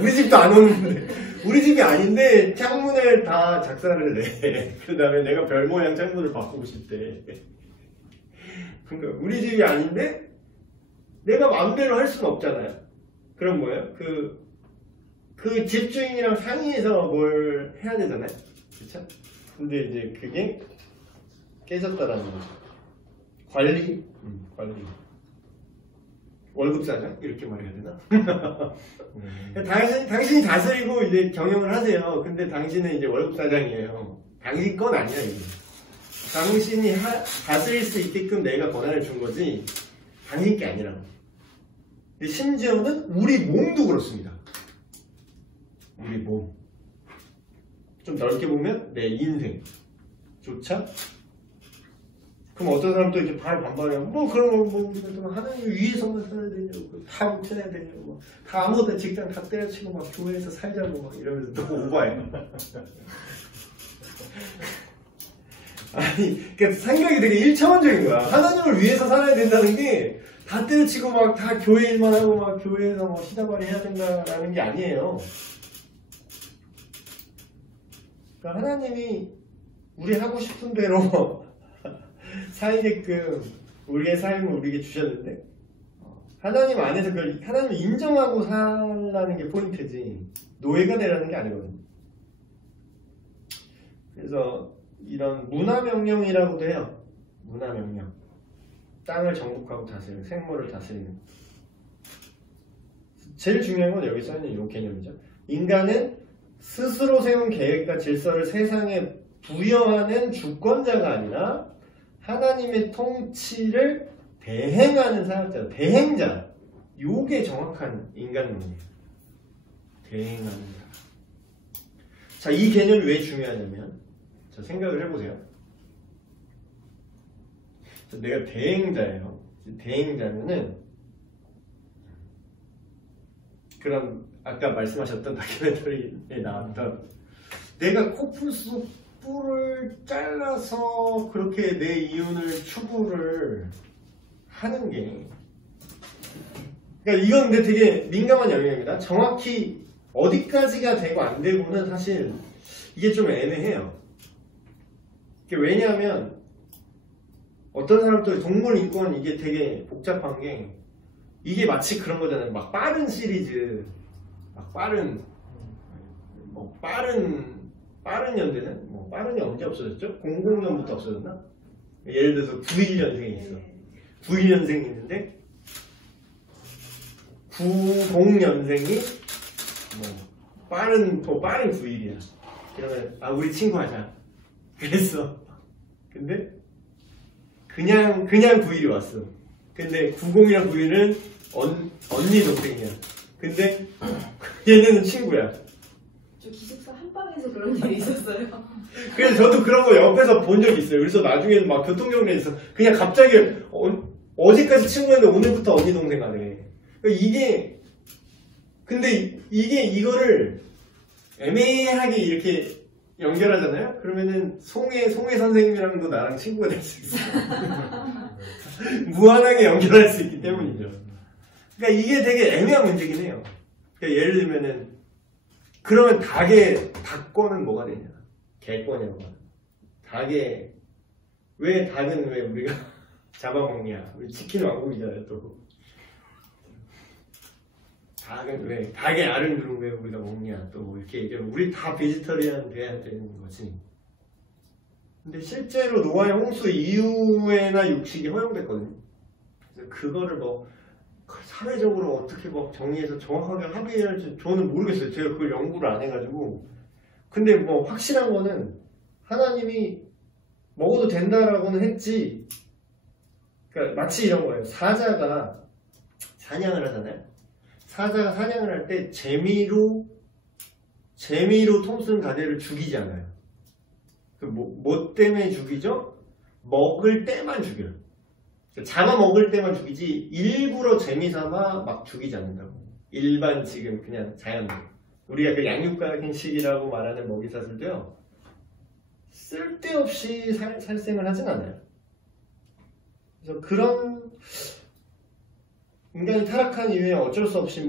우리 집도 안 오는데 우리 집이 아닌데 창문을 다 작사를 내. 그 다음에 내가 별 모양 창문을 바꾸고 싶대. 그러니까 우리 집이 아닌데 내가 마음대로 할 수는 없잖아요. 그럼 뭐예요? 그 집주인이랑 상의해서 뭘 해야 되잖아요. 그쵸? 근데 이제 그게 깨졌다라는 거죠. 관리? 관리. 월급 사장? 이렇게 말해야 되나? 당신이 다스리고 이제 경영을 하세요. 근데 당신은 이제 월급 사장이에요. 당신 건 아니야, 이게. 당신이 다스릴 수 있게끔 내가 권한을 준 거지, 당신 게 아니라고. 근데 심지어는 우리 몸도 그렇습니다. 우리 몸. 좀 넓게 보면 내 인생조차. 그럼 어떤 사람도 이렇게 반발해요. 그럼 우리가 하나님 위에서만 살아야 되냐고, 다 못해야 되냐고, 다 아무것도 직장 다 때려치고 막 교회에서 살자고 막 이러면서 너무 오바해. 아니, 그러니까 생각이 되게 1차원적인 거야. 하나님을 위해서 살아야 된다는 게 다 때려치고 막 다 교회 일만 하고 막 교회에서 뭐 시다발이 해야 된다라는 게 아니에요. 그러니까 하나님이 우리 하고 싶은 대로 살게끔 우리의 삶을 우리에게 주셨는데 하나님 안에서 그걸 하나님을 인정하고 살라는 게 포인트지 노예가 되라는 게 아니거든요. 그래서 이런 문화명령이라고도 해요. 문화명령. 땅을 정복하고 다스리는, 생물을 다스리는. 제일 중요한 건 여기 써있는 이 개념이죠. 인간은 스스로 세운 계획과 질서를 세상에 부여하는 주권자가 아니라 하나님의 통치를 대행하는 사역자, 대행자. 요게 정확한 인간론이에요. 대행하는 사람. 자, 이 개념이 왜 중요하냐면 자, 생각을 해보세요. 내가 대행자예요. 대행자면은 그럼 아까 말씀하셨던 다큐멘터리에 나왔던 내가 코뿔소 뿔을 잘라서 그렇게 내 이윤을 추구를 하는 게 그러니까 이건 근데 되게 민감한 영역입니다. 정확히 어디까지가 되고 안 되고는 사실 이게 좀 애매해요. 왜냐하면 어떤 사람들 동물 인권 이게 되게 복잡한 게 이게 마치 그런 거잖아요. 막 빠른 시리즈, 막 빠른 연대는 뭐 빠른이 언제 없어졌죠? 00년부터 없어졌나? 예를 들어서 91년생이 있어. 91년생이 있는데 90년생이 더 빠른 91이야. 그러면 우리 친구 하자. 그랬어. 근데 그냥 91이 왔어. 근데 90이랑 91은 언니 동생이야. 근데 얘네는 친구야. 저 기숙사 한방에서 그런 일이 있었어요. 그래서 저도 그런 거 옆에서 본 적이 있어요. 그래서 나중에는 막 교통정리에서 그냥 갑자기 어제까지 친구였는데 오늘부터 언니 동생 하네. 근데 이거를 애매하게 이렇게 연결하잖아요? 그러면은 송혜 선생님이랑도 나랑 친구가 될 수 있어요. 무한하게 연결할 수 있기 때문이죠. 그러니까 이게 되게 애매한 문제긴 해요. 그러니까 예를 들면은 그러면 닭권은 뭐가 되냐? 개권이라고 하는. 닭은 왜 우리가 잡아먹냐? 우리 치킨 왕국이잖아요, 또. 닭의 알을 누르면 왜 우리가 먹냐? 또 이렇게 얘기하면 우리 다 베지터리안 돼야 되는 거지. 근데 실제로 노아의 홍수 이후에나 육식이 허용됐거든요. 그래서 그거를 사회적으로 어떻게 정리해서 정확하게 합의할지 저는 모르겠어요. 제가 그걸 연구를 안 해가지고. 근데 확실한 거는 하나님이 먹어도 된다라고는 했지. 그러니까 마치 이런 거예요. 사자가 사냥을 하잖아요. 사자가 사냥을 할 때 재미로 톰슨 가데를 죽이지 않아요. 뭐 때문에 죽이죠? 먹을 때만 죽여요. 잡아먹을 때만 죽이지 일부러 재미삼아 막 죽이지 않는다고. 일반 지금 그냥 자연으로. 우리가 그 양육간식이라고 말하는 먹이사슬도요. 쓸데없이 살생을 하진 않아요. 그래서 그런 인간이 타락한 이후에 어쩔 수 없이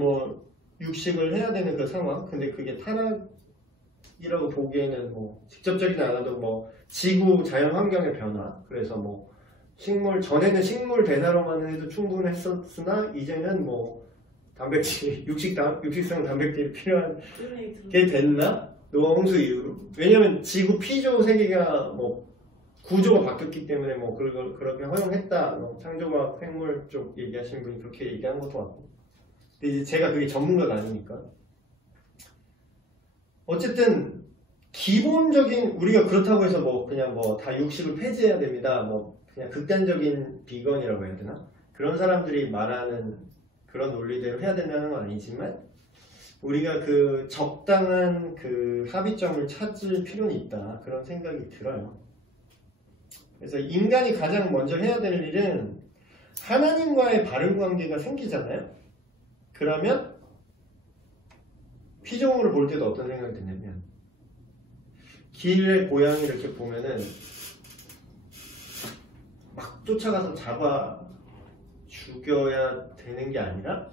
육식을 해야 되는 그 상황. 근데 그게 타락이라고 보기에는 직접적이지 않아도 지구 자연 환경의 변화. 그래서 전에는 식물 대사로만 해도 충분했었으나 이제는 단백질, 육식성 단백질이 필요한 게 됐나? 노아 홍수 이후로. 왜냐면 지구 피조 세계가 구조가 바뀌었기 때문에 그렇게 허용했다. 창조과학 생물 쪽 얘기하시는 분이 그렇게 얘기한 것도 같고. 근데 이제 제가 그게 전문가가 아니니까. 어쨌든 기본적인 우리가 그렇다고 해서 그냥 다 육식을 폐지해야 됩니다. 그냥 극단적인 비건이라고 해야 되나? 그런 사람들이 말하는 그런 논리대로 해야 된다는 건 아니지만 우리가 그 적당한 그 합의점을 찾을 필요는 있다. 그런 생각이 들어요. 그래서 인간이 가장 먼저 해야 될 일은 하나님과의 바른 관계가 생기잖아요. 그러면 피조물을 볼 때도 어떤 생각이 드냐면 길에 고양이 이렇게 보면은 막 쫓아가서 잡아 죽여야 되는 게 아니라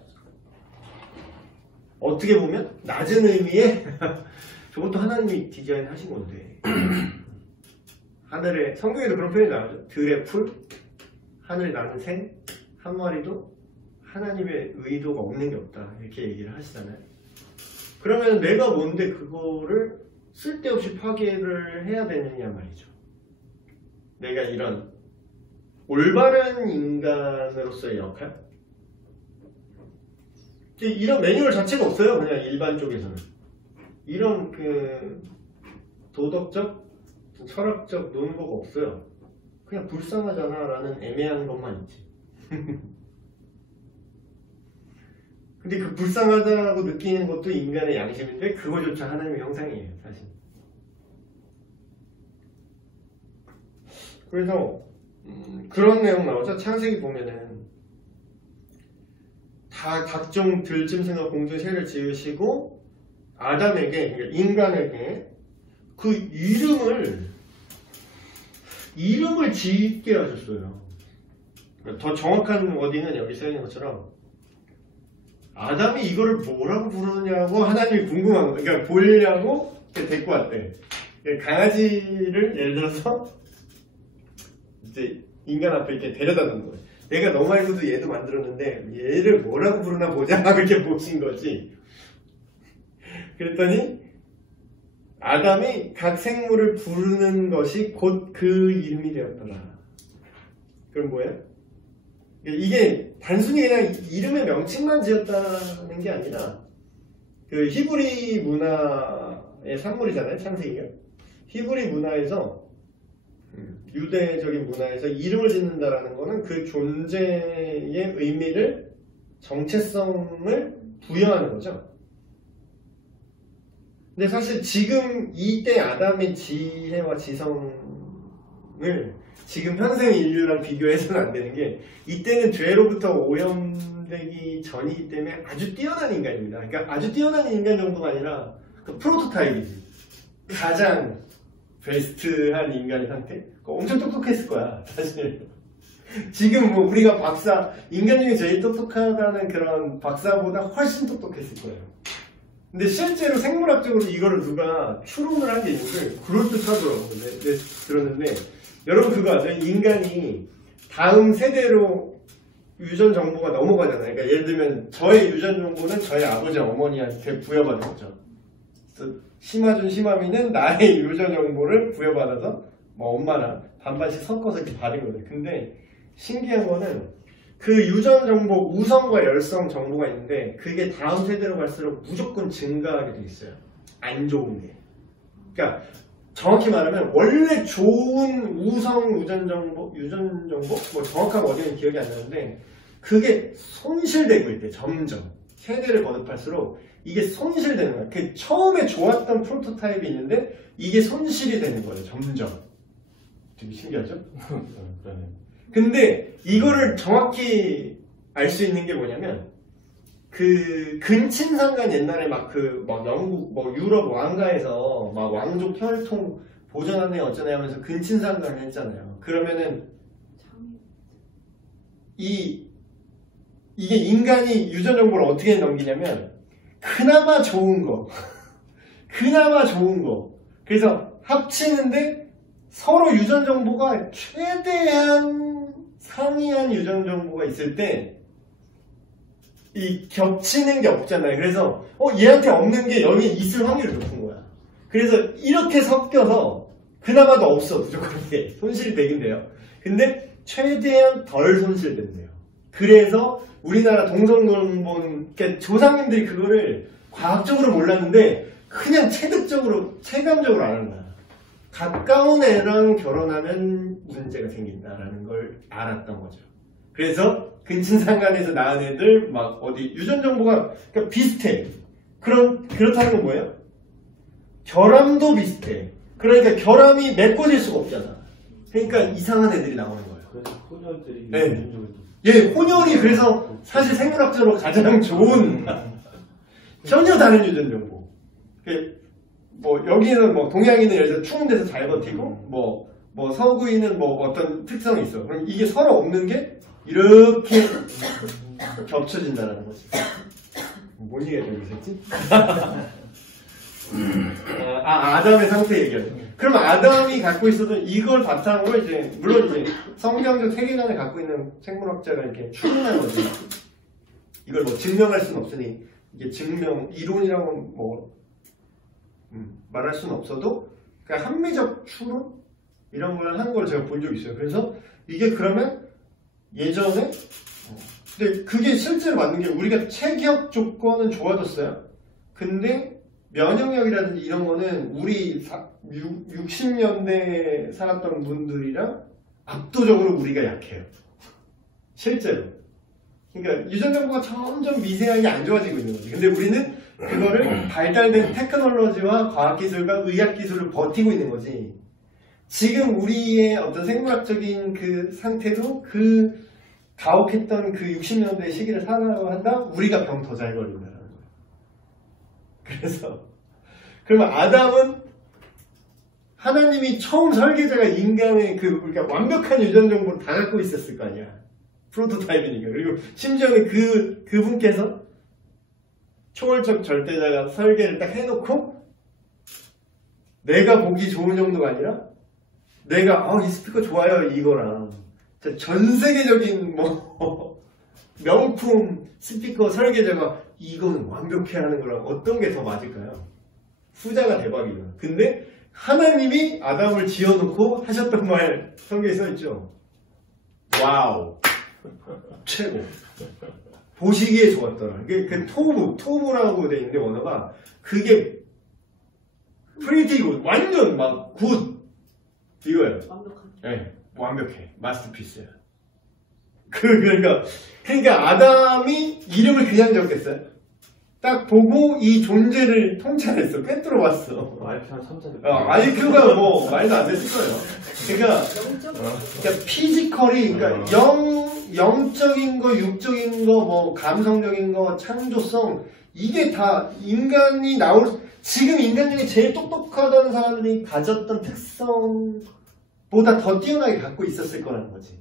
어떻게 보면 낮은 의미의 저것도 하나님이 디자인하신 건데 하늘에 성경에도 그런 표현이 나오죠. 들의 풀 하늘에 나는 새 한 마리도 하나님의 의도가 없는 게 없다 이렇게 얘기를 하시잖아요. 그러면 내가 뭔데 그거를 쓸데없이 파괴를 해야 되느냐 말이죠. 내가 이런 올바른 인간으로서의 역할? 이런 매뉴얼 자체가 없어요. 그냥 일반 쪽에서는. 이런 그 도덕적, 철학적 논거가 없어요. 그냥 불쌍하잖아 라는 애매한 것만 있지. 근데 그 불쌍하다고 느끼는 것도 인간의 양심인데 그거조차 하나님의 형상이에요, 사실. 그래서 그런 내용 나오죠. 창세기 보면은 다 각종 들짐승과 공중 새를 지으시고 아담에게, 그러니까 인간에게 그 이름을 짓게 하셨어요. 더 정확한 워딩은 여기 써있는 것처럼 아담이 이거를 뭐라고 부르냐고 하나님이 궁금한 거예요. 그러니까 보려고 데리고 왔대. 강아지를 예를 들어서 이제 인간 앞에 이렇게 데려다 놓은 거예요. 내가 너 말고도 얘도 만들었는데 얘를 뭐라고 부르나 보자 이렇게 보신 거지. 그랬더니 아담이 각 생물을 부르는 것이 곧 그 이름이 되었더라. 그럼 뭐예요? 이게 단순히 그냥 이름의 명칭만 지었다는 게 아니라 그 히브리 문화의 산물이잖아요, 창세기가. 히브리 문화에서 유대적인 문화에서 이름을 짓는다라는 거는 그 존재의 의미를, 정체성을 부여하는 거죠. 근데 사실 지금 이때 아담의 지혜와 지성을 지금 현생 인류랑 비교해서는 안 되는 게 이때는 죄로부터 오염되기 전이기 때문에 아주 뛰어난 인간입니다. 그러니까 아주 뛰어난 인간 정도가 아니라 그 프로토타입이지. 가장 베스트한 인간의 상태? 엄청 똑똑했을 거야, 사실. 지금 뭐 우리가 인간 중에 제일 똑똑하다는 그런 박사보다 훨씬 똑똑했을 거예요. 근데 실제로 생물학적으로 이거를 누가 추론을 한 게 있는데 그럴듯하더라고요. 네, 들었는데 여러분 그거 아세요? 인간이 다음 세대로 유전 정보가 넘어가잖아요. 그러니까 예를 들면 저의 유전 정보는 저희 아버지 어머니한테 부여받은 거죠. 그래서 심아준 심아미는 나의 유전 정보를 부여받아서 뭐 엄마랑 반반씩 섞어서 이렇게 받은 거예요. 근데 신기한 거는 그 유전 정보, 우성과 열성 정보가 있는데 그게 다음 세대로 갈수록 무조건 증가하게 돼 있어요. 안 좋은 게. 그러니까 정확히 말하면 원래 좋은 우성 유전 정보, 뭐 정확한 어디는 기억이 안 나는데 그게 손실되고 있대. 점점 세대를 거듭할수록 이게 손실되는 거야. 그 처음에 좋았던 프로토타입이 있는데 이게 손실이 되는 거예요. 점점. 되게 신기하죠? 근데 이거를 정확히 알 수 있는 게 뭐냐면 그 근친상간 옛날에 막 영국 뭐 유럽 왕가에서 막 왕족 혈통 보존하네 어쩌네 하면서 근친상간을 했잖아요. 그러면은 이게 인간이 유전 정보를 어떻게 넘기냐면 그나마 좋은 거 그래서 합치는데 서로 유전 정보가 최대한 상이한 유전 정보가 있을 때 이 겹치는 게 없잖아요. 그래서 얘한테 없는 게 여기 있을 확률이 높은 거야. 그래서 이렇게 섞여서 그나마도 없어. 무조건 이게 손실이 되긴 돼요. 근데 최대한 덜 손실된대요. 그래서 우리나라 동성론본 그러니까 조상님들이 그거를 과학적으로 몰랐는데 그냥 체감적으로 아는 거야. 가까운 애랑 결혼하면 문제가 생긴다라는 걸 알았던 거죠. 그래서 근친상간에서 낳은 애들 막 어디 유전 정보가 그러니까 비슷해. 그렇다는 건 뭐예요? 결함도 비슷해. 그러니까 결함이 메꿔질 수가 없잖아. 그러니까 이상한 애들이 나오는 거예요. 그래서 혼혈들이 네. 예, 혼혈이 그래서 사실 생물학적으로 가장 좋은 전혀 다른 유전 정보. 뭐 여기는 뭐 동양인은 예를 들어 추운 데서 잘 버티고 뭐 서구인은 뭐 어떤 특성이 있어. 그럼 이게 서로 없는 게 이렇게 겹쳐진다는 거지. 뭔 얘기가 좀 있었지? 아담의 상태 얘기하죠. 그러면 아담이 갖고 있었던 이걸 바탕으로 이제 물론 이제 성경적 세계관을 갖고 있는 생물학자가 이렇게 추론한 거죠. 이걸 뭐 증명할 수는 없으니 이게 증명 이론이라고 뭐 말할 수는 없어도 그냥 합리적 추론 이런 걸 하는 걸 제가 본 적이 있어요. 그래서 이게 그러면 예전에 근데 그게 실제로 맞는 게 우리가 체격 조건은 좋아졌어요. 근데 면역력이라든지 이런 거는 우리 60년대에 살았던 분들이랑 압도적으로 우리가 약해요. 실제로. 그러니까 유전 정보가 점점 미세하게 안 좋아지고 있는 거지. 근데 우리는 그거를 발달된 테크놀로지와 과학기술과 의학기술을 버티고 있는 거지. 지금 우리의 어떤 생물학적인 그 상태도 그 가혹했던 그 60년대 시기를 살아간다? 우리가 병 더 잘 걸린다는 거예요. 그래서 그러면 아담은 하나님이 처음 설계자가 인간의 그 그러니까 완벽한 유전 정보를 다 갖고 있었을 거 아니야. 프로토타입이니까. 그리고 심지어는 그분께서 초월적 절대자가 설계를 딱 해놓고 내가 보기 좋은 정도가 아니라 내가 이 스피커 좋아요 이거랑 전 세계적인 뭐 명품 스피커 설계자가 이거는 완벽해 하는 거랑 어떤 게 더 맞을까요? 후자가 대박이죠. 근데 하나님이 아담을 지어놓고 하셨던 말 성경에 써있죠. 와우 최고 보시기에 좋았더라. 그 토브라고 돼 있는데 원어가 그게 pretty good 완전 막 굿 이거예요. 완벽한. 네, 완벽해. 마스터피스야. 그러니까 아담이 이름을 그냥 적겠어요? 딱 보고 이 존재를 통찰했어. 꿰뚫어 봤어. IQ 한 3, 400. IQ가 뭐 말도 안 됐을 거예요. 그러니까 피지컬이 그러니까 영적인 거, 육적인 거, 뭐 감성적인 거, 창조성 이게 다 인간이 지금 인간 중에 제일 똑똑하다는 사람들이 가졌던 특성보다 더 뛰어나게 갖고 있었을 거라는 거지.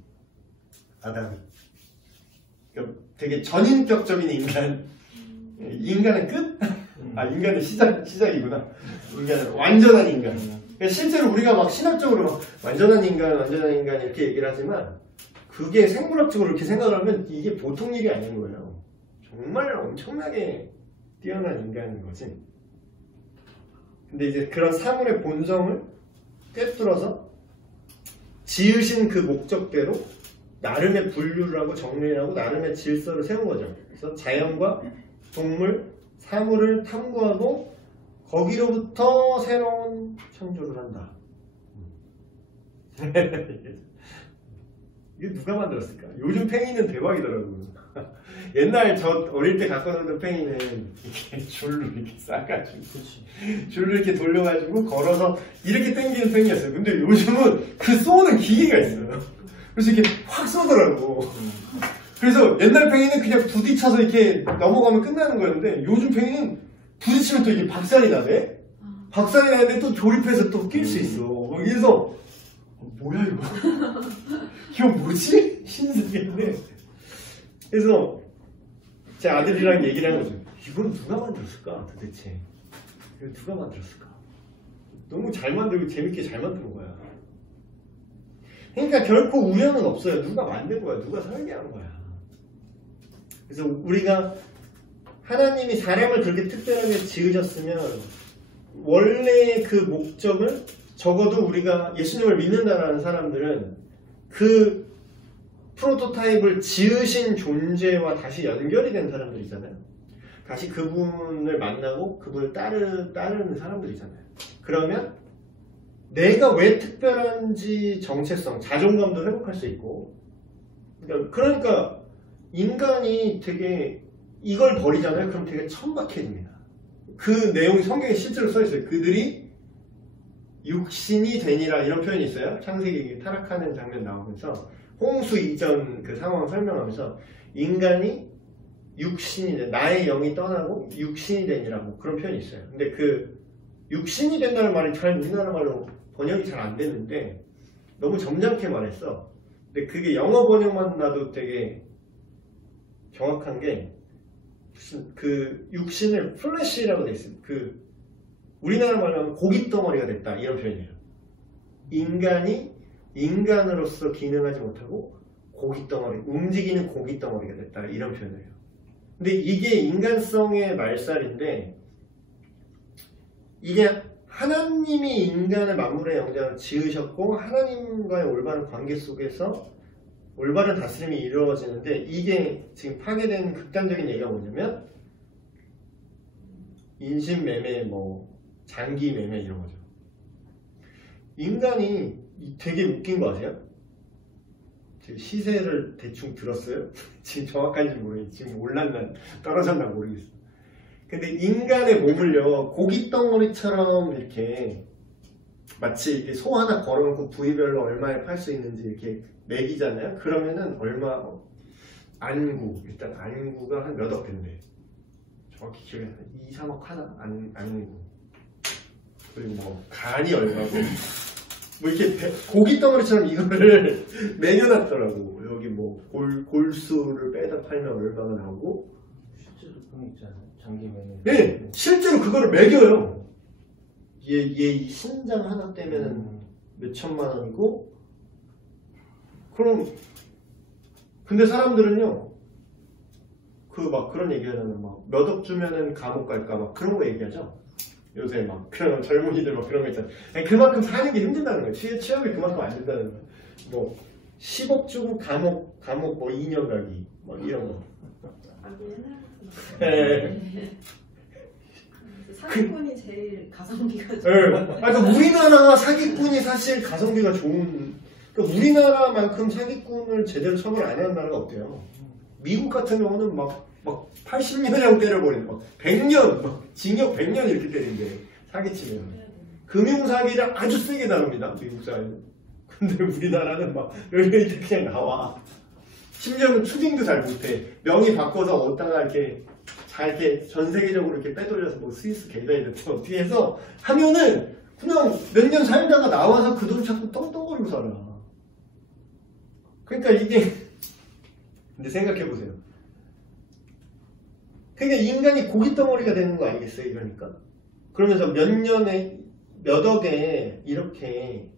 아담이. 그러니까 되게 전인격적인 인간. 인간의 끝? 인간의 시작이구나. 인간은 완전한 인간. 그러니까 실제로 우리가 막 신학적으로 막 완전한 인간 이렇게 얘기를 하지만 그게 생물학적으로 이렇게 생각을 하면 이게 보통 일이 아닌 거예요. 정말 엄청나게 뛰어난 인간인 거지. 근데 이제 그런 사물의 본성을 꿰뚫어서 지으신 그 목적대로 나름의 분류를 하고 정리를 하고 나름의 질서를 세운 거죠. 그래서 자연과 동물, 사물을 탐구하고 거기로부터 새로운 창조를 한다. 이게 누가 만들었을까? 요즘 팽이는 대박이더라고요. 옛날 저 어릴 때 갖고 놀던 팽이는 이렇게 줄로 이렇게 싸가지고 줄로 이렇게 돌려가지고 걸어서 이렇게 당기는 팽이였어요. 근데 요즘은 그 쏘는 기계가 있어요. 그래서 이렇게 확 쏘더라고. 그래서 옛날 팽이는 그냥 부딪혀서 이렇게 넘어가면 끝나는 거였는데 요즘 팽이는 부딪히면 또 이게 박살이 나네? 박살이 나는데 또 조립해서 또 낄 수 있어. 그래서 뭐야 이거? 이거 뭐지? 신세계인데. 그래서 제 아들이랑 얘기를 하는 거죠. 이건 누가 만들었을까 도대체? 이거 누가 만들었을까? 너무 잘 만들고 재밌게 잘 만든 거야. 그러니까 결코 우연은 없어요. 누가 만든 거야. 누가 설계한 거야. 그래서 우리가 하나님이 사람을 그렇게 특별하게 지으셨으면 원래 그 목적을 적어도 우리가 예수님을 믿는다라는 사람들은 그 프로토타입을 지으신 존재와 다시 연결이 된 사람들이잖아요. 다시 그분을 만나고 그분을 따르는 사람들이잖아요. 그러면 내가 왜 특별한지 정체성, 자존감도 회복할 수 있고 그러니까 인간이 되게 이걸 버리잖아요. 그럼 되게 천박해집니다. 그 내용이 성경에 실제로 써있어요. 그들이 육신이 되니라 이런 표현이 있어요. 창세기 타락하는 장면 나오면서 홍수 이전 그 상황을 설명하면서 인간이 육신이 돼, 나의 영이 떠나고 육신이 되니라고 그런 표현이 있어요. 근데 그 육신이 된다는 말이 잘 우리나라 말로 번역이 잘 안 되는데 너무 점잖게 말했어. 근데 그게 영어 번역만 나도 되게 정확한 게 무슨 그 육신을 플래시라고 돼 있어요. 그 우리나라 말로 하면 고깃덩어리가 됐다 이런 표현이에요. 인간이 인간으로서 기능하지 못하고 고깃덩어리, 움직이는 고깃덩어리가 됐다. 이런 표현을 해요. 근데 이게 인간성의 말살인데 이게 하나님이 인간을 만물의 영장을 지으셨고 하나님과의 올바른 관계 속에서 올바른 다스림이 이루어지는데 이게 지금 파괴된 극단적인 얘기가 뭐냐면 인신매매, 뭐 장기매매 이런 거죠. 인간이 되게 웃긴 거 아세요? 시세를 대충 들었어요? 지금 정확한지 모르겠어요. 지금 올랐나 떨어졌나 모르겠어요. 근데 인간의 몸을요 고깃덩어리처럼 이렇게 마치 이렇게 소 하나 걸어놓고 부위별로 얼마에 팔 수 있는지 이렇게 매기잖아요. 그러면은 얼마 안구 일단 안구가 한 몇 억 된대. 정확히 기억이 안 나요. 2, 3억 하나 안구. 그리고 뭐 간이 얼마고 뭐 이렇게 고깃덩어리처럼 이거를 매겨놨더라고. 여기 뭐 골수를 빼다 팔면 얼마가 나오고. 실제로 그런 거 있잖아요. 장기매매. 네, 실제로 그거를 매겨요. 얘 신장 하나 떼면은 몇 천만 원이고. 그럼 근데 사람들은요 그 막 그런 얘기하잖아요. 막 몇 억 주면은 감옥 갈까 막 그런 거 얘기하죠. 요새 막 그런 젊은이들 막 그런 거 있잖아요. 아니, 그만큼 사는 게 힘들다는 거예요. 취업이 그만큼 안 된다는 거예요. 뭐 10억 주고 감옥 뭐 2년 가기 막 이런 거. 아, 네. 사기꾼이 제일 가성비가 네. 좋아요. 그러니까 우리나라 사기꾼이 사실 가성비가 좋은. 그러니까 우리나라만큼 사기꾼을 제대로 처벌 안 하는 나라가 없대요. 미국 같은 경우는 막 80년형 때려버리는, 막 100년, 막 징역 100년 이렇게 때린대. 사기치면. 금융사기를 아주 세게 다룹니다. 미국 사회는. 근데 우리나라는 막 여기 그냥 나와. 심지어는 추징도 잘 못해. 명의 바꿔서 어디다가 이렇게 잘 이렇게 전 세계적으로 이렇게 빼돌려서 뭐 스위스 계좌에 넣든 어떻게 해서 하면은 그냥 몇 년 살다가 나와서 그 돈 찾고 떵떵거리고 살아. 그러니까 이게 근데 생각해보세요. 그러니까 인간이 고깃덩어리가 되는 거 아니겠어요? 이러니까. 그러면서 몇 년에 몇 억에 이렇게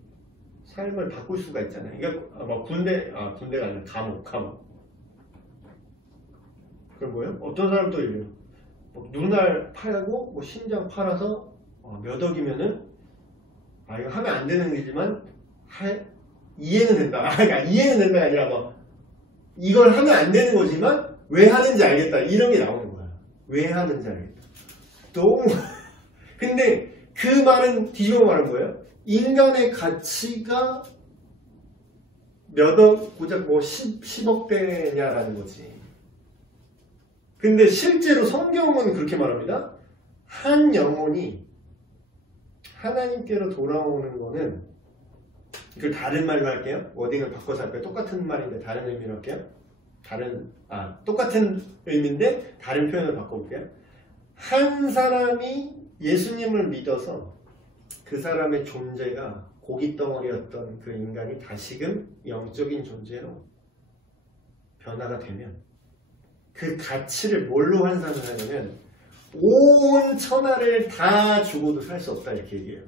삶을 바꿀 수가 있잖아요. 그러니까 뭐 군대가 아니라 감옥. 그럼 뭐예요? 어떤 사람도 이래요. 뭐 눈알 팔고 뭐 신장 팔아서 몇 억이면은 이거 하면 안 되는 일이지만 이해는 된다. 그러니까 이해는 된다가 아니라 뭐 이걸 하면 안 되는 거지만 왜 하는지 알겠다. 이런 게 나오는 거야. 왜 하는지 알겠다. 너무 근데 그 말은 뒤집어 말한 거예요. 인간의 가치가 몇 억, 고작 뭐 10억대냐라는 거지. 근데 실제로 성경은 그렇게 말합니다. 한 영혼이 하나님께로 돌아오는 거는, 이걸 다른 말로 할게요. 워딩을 바꿔서 할게요. 똑같은 말인데 다른 의미로 할게요. 똑같은 의미인데 다른 표현을 바꿔볼게요. 한 사람이 예수님을 믿어서 그 사람의 존재가 고깃덩어리였던 그 인간이 다시금 영적인 존재로 변화가 되면 그 가치를 뭘로 환산을 하냐면 온 천하를 다 주고도 살 수 없다 이렇게 얘기해요.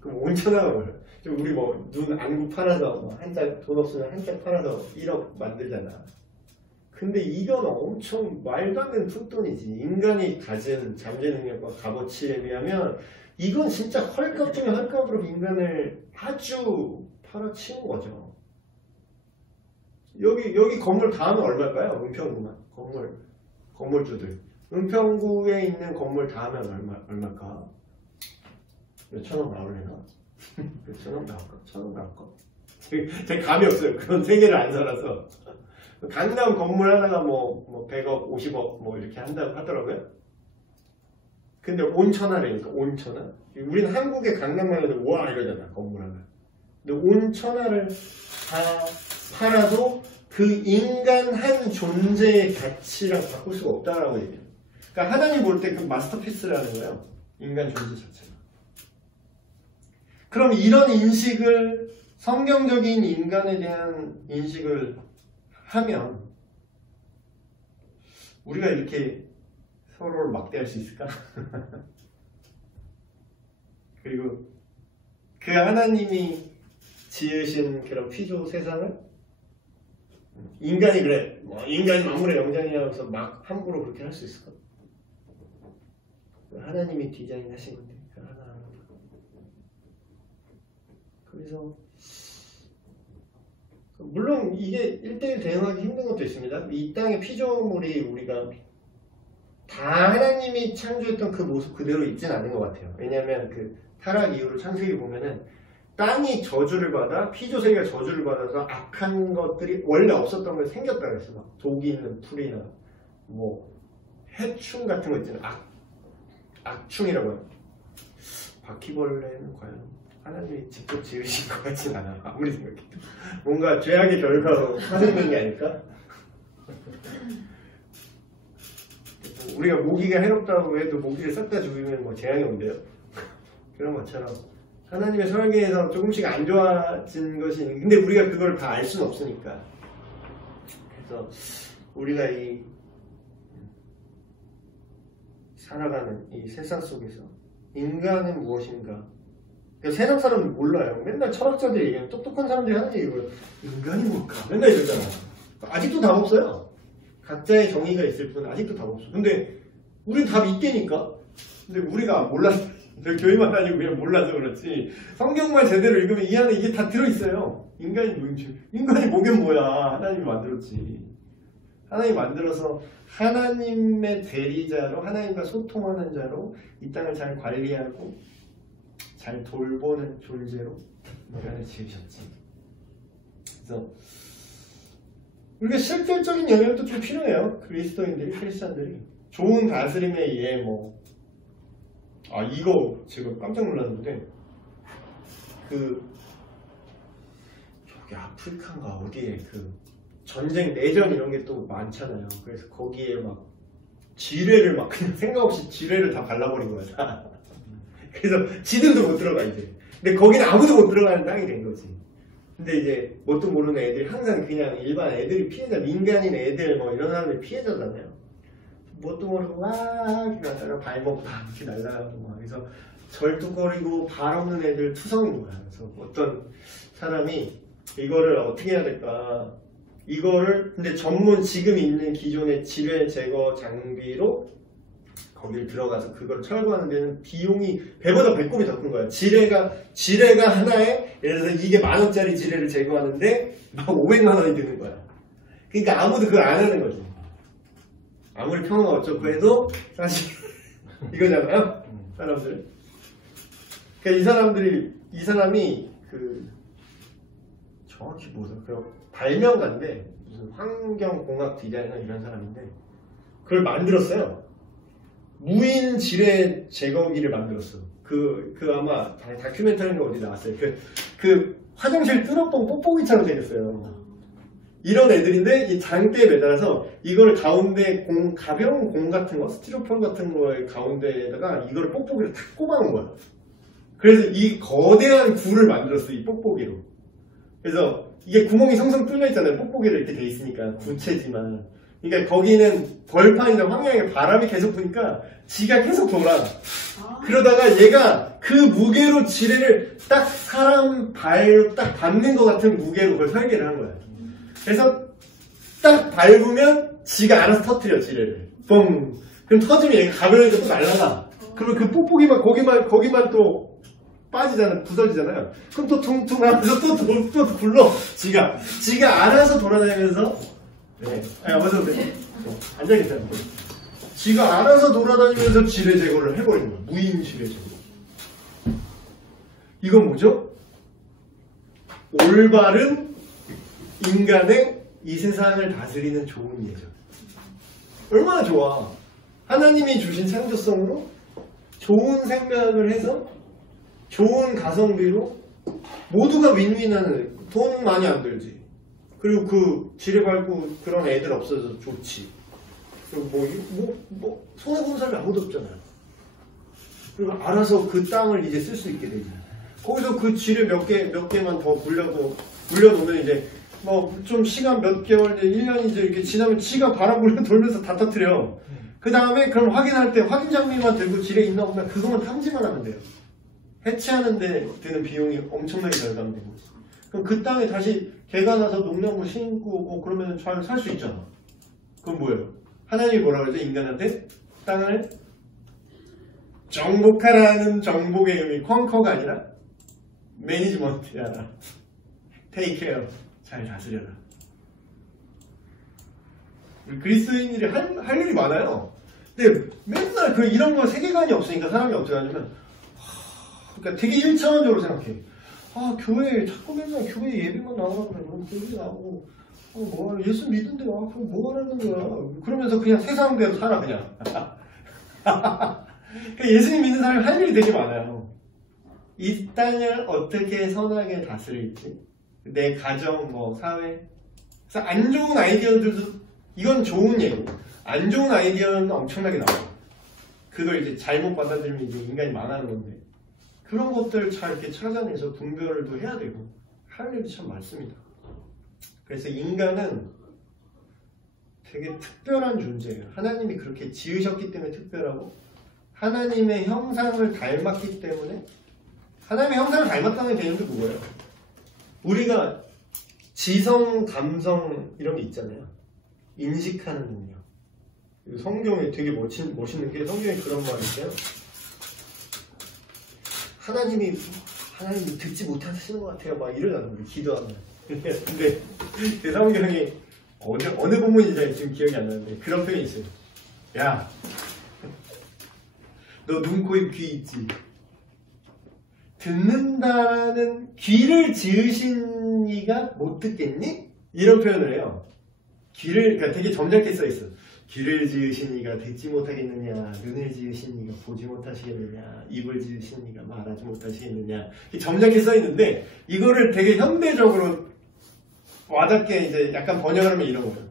그럼 온 천하가 뭐예요? 우리 뭐 눈 안구 팔아서 뭐 한 짝 돈 없으면 한 짝 팔아서 1억 만들잖아. 근데 이건 엄청 말도 안 되는 푼돈이지. 인간이 가진 잠재 능력과 값어치에 비하면 이건 진짜 헐값 중에 헐값으로 인간을 아주 팔아치운 거죠. 여기 건물 다 하면 얼마일까요? 은평구만. 건물주들. 은평구에 있는 건물 다 하면 얼마일까? 몇천억 나올래나? 몇천억 나올까? 천억 나올까? 제 감이 없어요. 그런 세계를 안 살아서. 강남 건물 하나가 뭐 100억, 50억 뭐 이렇게 한다고 하더라고요. 근데 온천하라니까, 온천하. 우리는 한국의 강남만 해도 와 이러잖아, 건물 하나. 근데 온천하를 다 팔아도 그 인간 한 존재의 가치랑 바꿀 수가 없다라고 얘기해요. 그러니까 하나님 볼 때 그 마스터피스라는 거예요. 인간 존재 자체가. 그럼 이런 인식을, 성경적인 인간에 대한 인식을 하면 우리가 이렇게 서로를 막대할 수 있을까? 그리고 그 하나님이 지으신 그런 피조 세상을 인간이 그래 인간이 만물의 영장이라서 막 함부로 그렇게 할 수 있을까? 하나님이 디자인하신 건데 하나. 그래서 물론 이게 1대1 대응하기 힘든 것도 있습니다. 이 땅의 피조물이 우리가 다 하나님이 창조했던 그 모습 그대로 있진 않은 것 같아요. 왜냐하면 그 타락 이후로 창세기 보면은 땅이 저주를 받아 피조세계가 저주를 받아서 악한 것들이 원래 없었던 게 생겼다 그랬어. 막 독이 있는 풀이나 뭐 해충 같은 거 있잖아요. 악충이라고 해요. 바퀴벌레는 과연 하나님이 직접 지으신 것 같진 않아. 아무리 생각해도 뭔가 죄악의 결과로 파생된 게 아닐까? 우리가 모기가 해롭다고 해도 모기를 싹 다 죽이면 뭐 재앙이 온대요. 그런 것처럼 하나님의 설계에서 조금씩 안 좋아진 것이 있는데 근데 우리가 그걸 다 알 수는 없으니까. 그래서 우리가 이 살아가는 이 세상 속에서 인간은 무엇인가? 그러니까 세상 사람들 몰라요. 맨날 철학자들이 얘기하는 똑똑한 사람들이 하는 얘기고요. 인간이 뭘까? 맨날 이러잖아. 아직도 답 없어요. 각자의 정의가 있을 뿐 아직도 답 없어. 근데 우린 답 있다니까. 근데 우리가 몰랐어. 교회만 다니고 그냥 몰라서 그렇지. 성경만 제대로 읽으면 이 안에 이게 다 들어있어요. 인간이 뭐지? 인간이 뭐긴 뭐야. 하나님이 만들었지. 하나님이 만들어서 하나님의 대리자로 하나님과 소통하는 자로 이 땅을 잘 관리하고 잘 돌보는 존재로 인간을 지으셨지. 그래서 우리가 실질적인 영역도 좀 필요해요. 그리스도인들이, 크리스찬들이. 좋은 다스림에 의해 이거 지금 깜짝 놀랐는데 저기 아프리카인가 어디에 전쟁, 내전 이런 게 또 많잖아요. 그래서 거기에 막 지뢰를 막 그냥 생각 없이 지뢰를 다 발라버린 거야. 다. 그래서 지들도 못 들어가 이제. 근데 거기는 아무도 못 들어가는 땅이 된 거지. 근데 이제 뭣도 모르는 애들이 항상 그냥 일반 애들이 피해자, 민간인 애들 뭐 이런 사람들이 피해자잖아요. 뭣도 모르고 막 이렇게 갔다가 발목 막 이렇게 날라가고 막 그래서 절뚝거리고 발 없는 애들 투성인 거야. 그래서 어떤 사람이 이거를 어떻게 해야 될까? 이거를 근데 전문 지금 있는 기존의 지뢰 제거 장비로 거기를 들어가서 그걸 철거하는 데는 비용이 배보다 배꼽이 더 큰 거야. 지뢰가 하나에 예를 들어서 이게 10,000원짜리 지뢰를 제거하는데 막 500만 원이 드는 거야. 그러니까 아무도 그걸 안 하는 거지. 아무리 평화가 어쩌고 해도 사실 이거잖아요. 사람들. 그러니까 이 사람이 정확히 뭐죠? 발명가인데 무슨 환경공학 디자이너 이런 사람인데 그걸 만들었어요. 무인 지뢰 제거기를 만들었어. 아마 다큐멘터리인가 어디 나왔어요. 화장실 뚫어뻥 뽁뽁이처럼 생겼어요. 이런 애들인데 이 장대에 매달아서 이걸 가운데 가벼운 공 같은 거, 스티로폼 같은 거에 가운데에다가 이걸 뽁뽁이를 탁 꼽아놓은 거야. 그래서 이 거대한 굴을 만들었어. 이 뽁뽁이로. 그래서 이게 구멍이 성성 뚫려 있잖아요. 뽁뽁이로 이렇게 돼 있으니까 구체지만. 그러니까 거기는 벌판이나 황량에 바람이 계속 부니까 지가 계속 돌아. 그러다가 얘가 그 무게로 지뢰를 딱 사람 발로 딱 밟는 것 같은 무게로 그걸 설계를 한 거야. 그래서 딱 밟으면 지가 알아서 터뜨려 지뢰를. 뻥. 그럼 터지면 얘가 가벼우니까 또 날아가. 그러면 그 뽁뽁이만 거기만 또 빠지잖아, 부서지잖아요. 그럼 또 퉁퉁 하면서 또 굴러. 지가 알아서 돌아다니면서 네. 맞아도 돼. 앉아있잖아. 지가 알아서 돌아다니면서 지뢰 제거를 해버리는 거야. 무인 지뢰 제거. 이건 뭐죠? 올바른 인간의 이 세상을 다스리는 좋은 예죠. 얼마나 좋아. 하나님이 주신 창조성으로 좋은 생각을 해서 좋은 가성비로 모두가 윈윈하는, 돈 많이 안 들지. 그리고 지뢰 밟고 그런 애들 없어져서 좋지. 그리고 손해보는 사람이 아무도 없잖아요. 그리고 알아서 그 땅을 이제 쓸 수 있게 되잖아요. 거기서 그 지뢰 몇 개만 더 굴려놓으면 이제 좀 시간 몇 개월, 1년이 이제 이렇게 지나면 지가 바람 불려 돌면서 다 터뜨려. 그 다음에 그럼 확인할 때 확인 장비만 들고 지뢰 있나 없나 그것만 탐지만 하면 돼요. 해체하는 데 드는 비용이 엄청나게 절감되고. 그럼 그 땅에 다시 개가 나서 농작물 심고 뭐 그러면 잘 살 수 있잖아. 그럼 뭐예요? 하나님이 뭐라 그러죠? 인간한테 땅을 정복하라는 정복의 의미, 컨커가 아니라 매니지먼트야. 테이크 케어, 잘 다스려라. 그리스인들이 할 일이 많아요. 근데 맨날 이런 거 세계관이 없으니까 사람이 어떻게 하냐면, 그러니까 되게 1차원적으로 생각해. 교회, 자꾸 맨날 교회 예배만 나오라 그래. 뭐, 교회 나오고, 예수 믿는데, 그럼 뭐 하는 거야. 그러면서 그냥 세상대로 살아, 그냥. 그러니까 예수님 믿는 사람이 할 일이 되게 많아요. 이 땅을 어떻게 선하게 다스릴지, 내 가정, 사회. 그래서 안 좋은 아이디어들도, 이건 좋은 예고, 안 좋은 아이디어는 엄청나게 나와요. 그걸 이제 잘못 받아들이면 이제 인간이 망하는 건데, 그런 것들 잘 이렇게 찾아내서 분별도 해야 되고, 할 일이 참 많습니다. 그래서 인간은 되게 특별한 존재예요. 하나님이 그렇게 지으셨기 때문에 특별하고, 하나님의 형상을 닮았기 때문에, 하나님의 형상을 닮았다는 개념도 그거예요. 우리가 지성, 감성 이런 게 있잖아요. 인식하는 능력. 성경에 되게 멋있는 게 성경에 그런 말이 있어요. 하나님이 듣지 못하시는 것 같아요. 막 이러잖아요. 우리 기도하면. 근데 제 성경이 어느 부분인지 지금 기억이 안 나는데 그런 표현이 있어요. 야, 너 눈, 코, 입, 귀 있지? 듣는다는 귀를 지으신 이가 못 듣겠니? 이런 표현을 해요. 그러니까 되게 점잖게 써있어. 귀를 지으신 이가 듣지 못하겠느냐, 눈을 지으신 이가 보지 못하시겠느냐, 입을 지으신 이가 말하지 못하시겠느냐. 점잖게 써있는데, 이거를 되게 현대적으로 와닿게 이제 약간 번역을 하면 이런 거예요.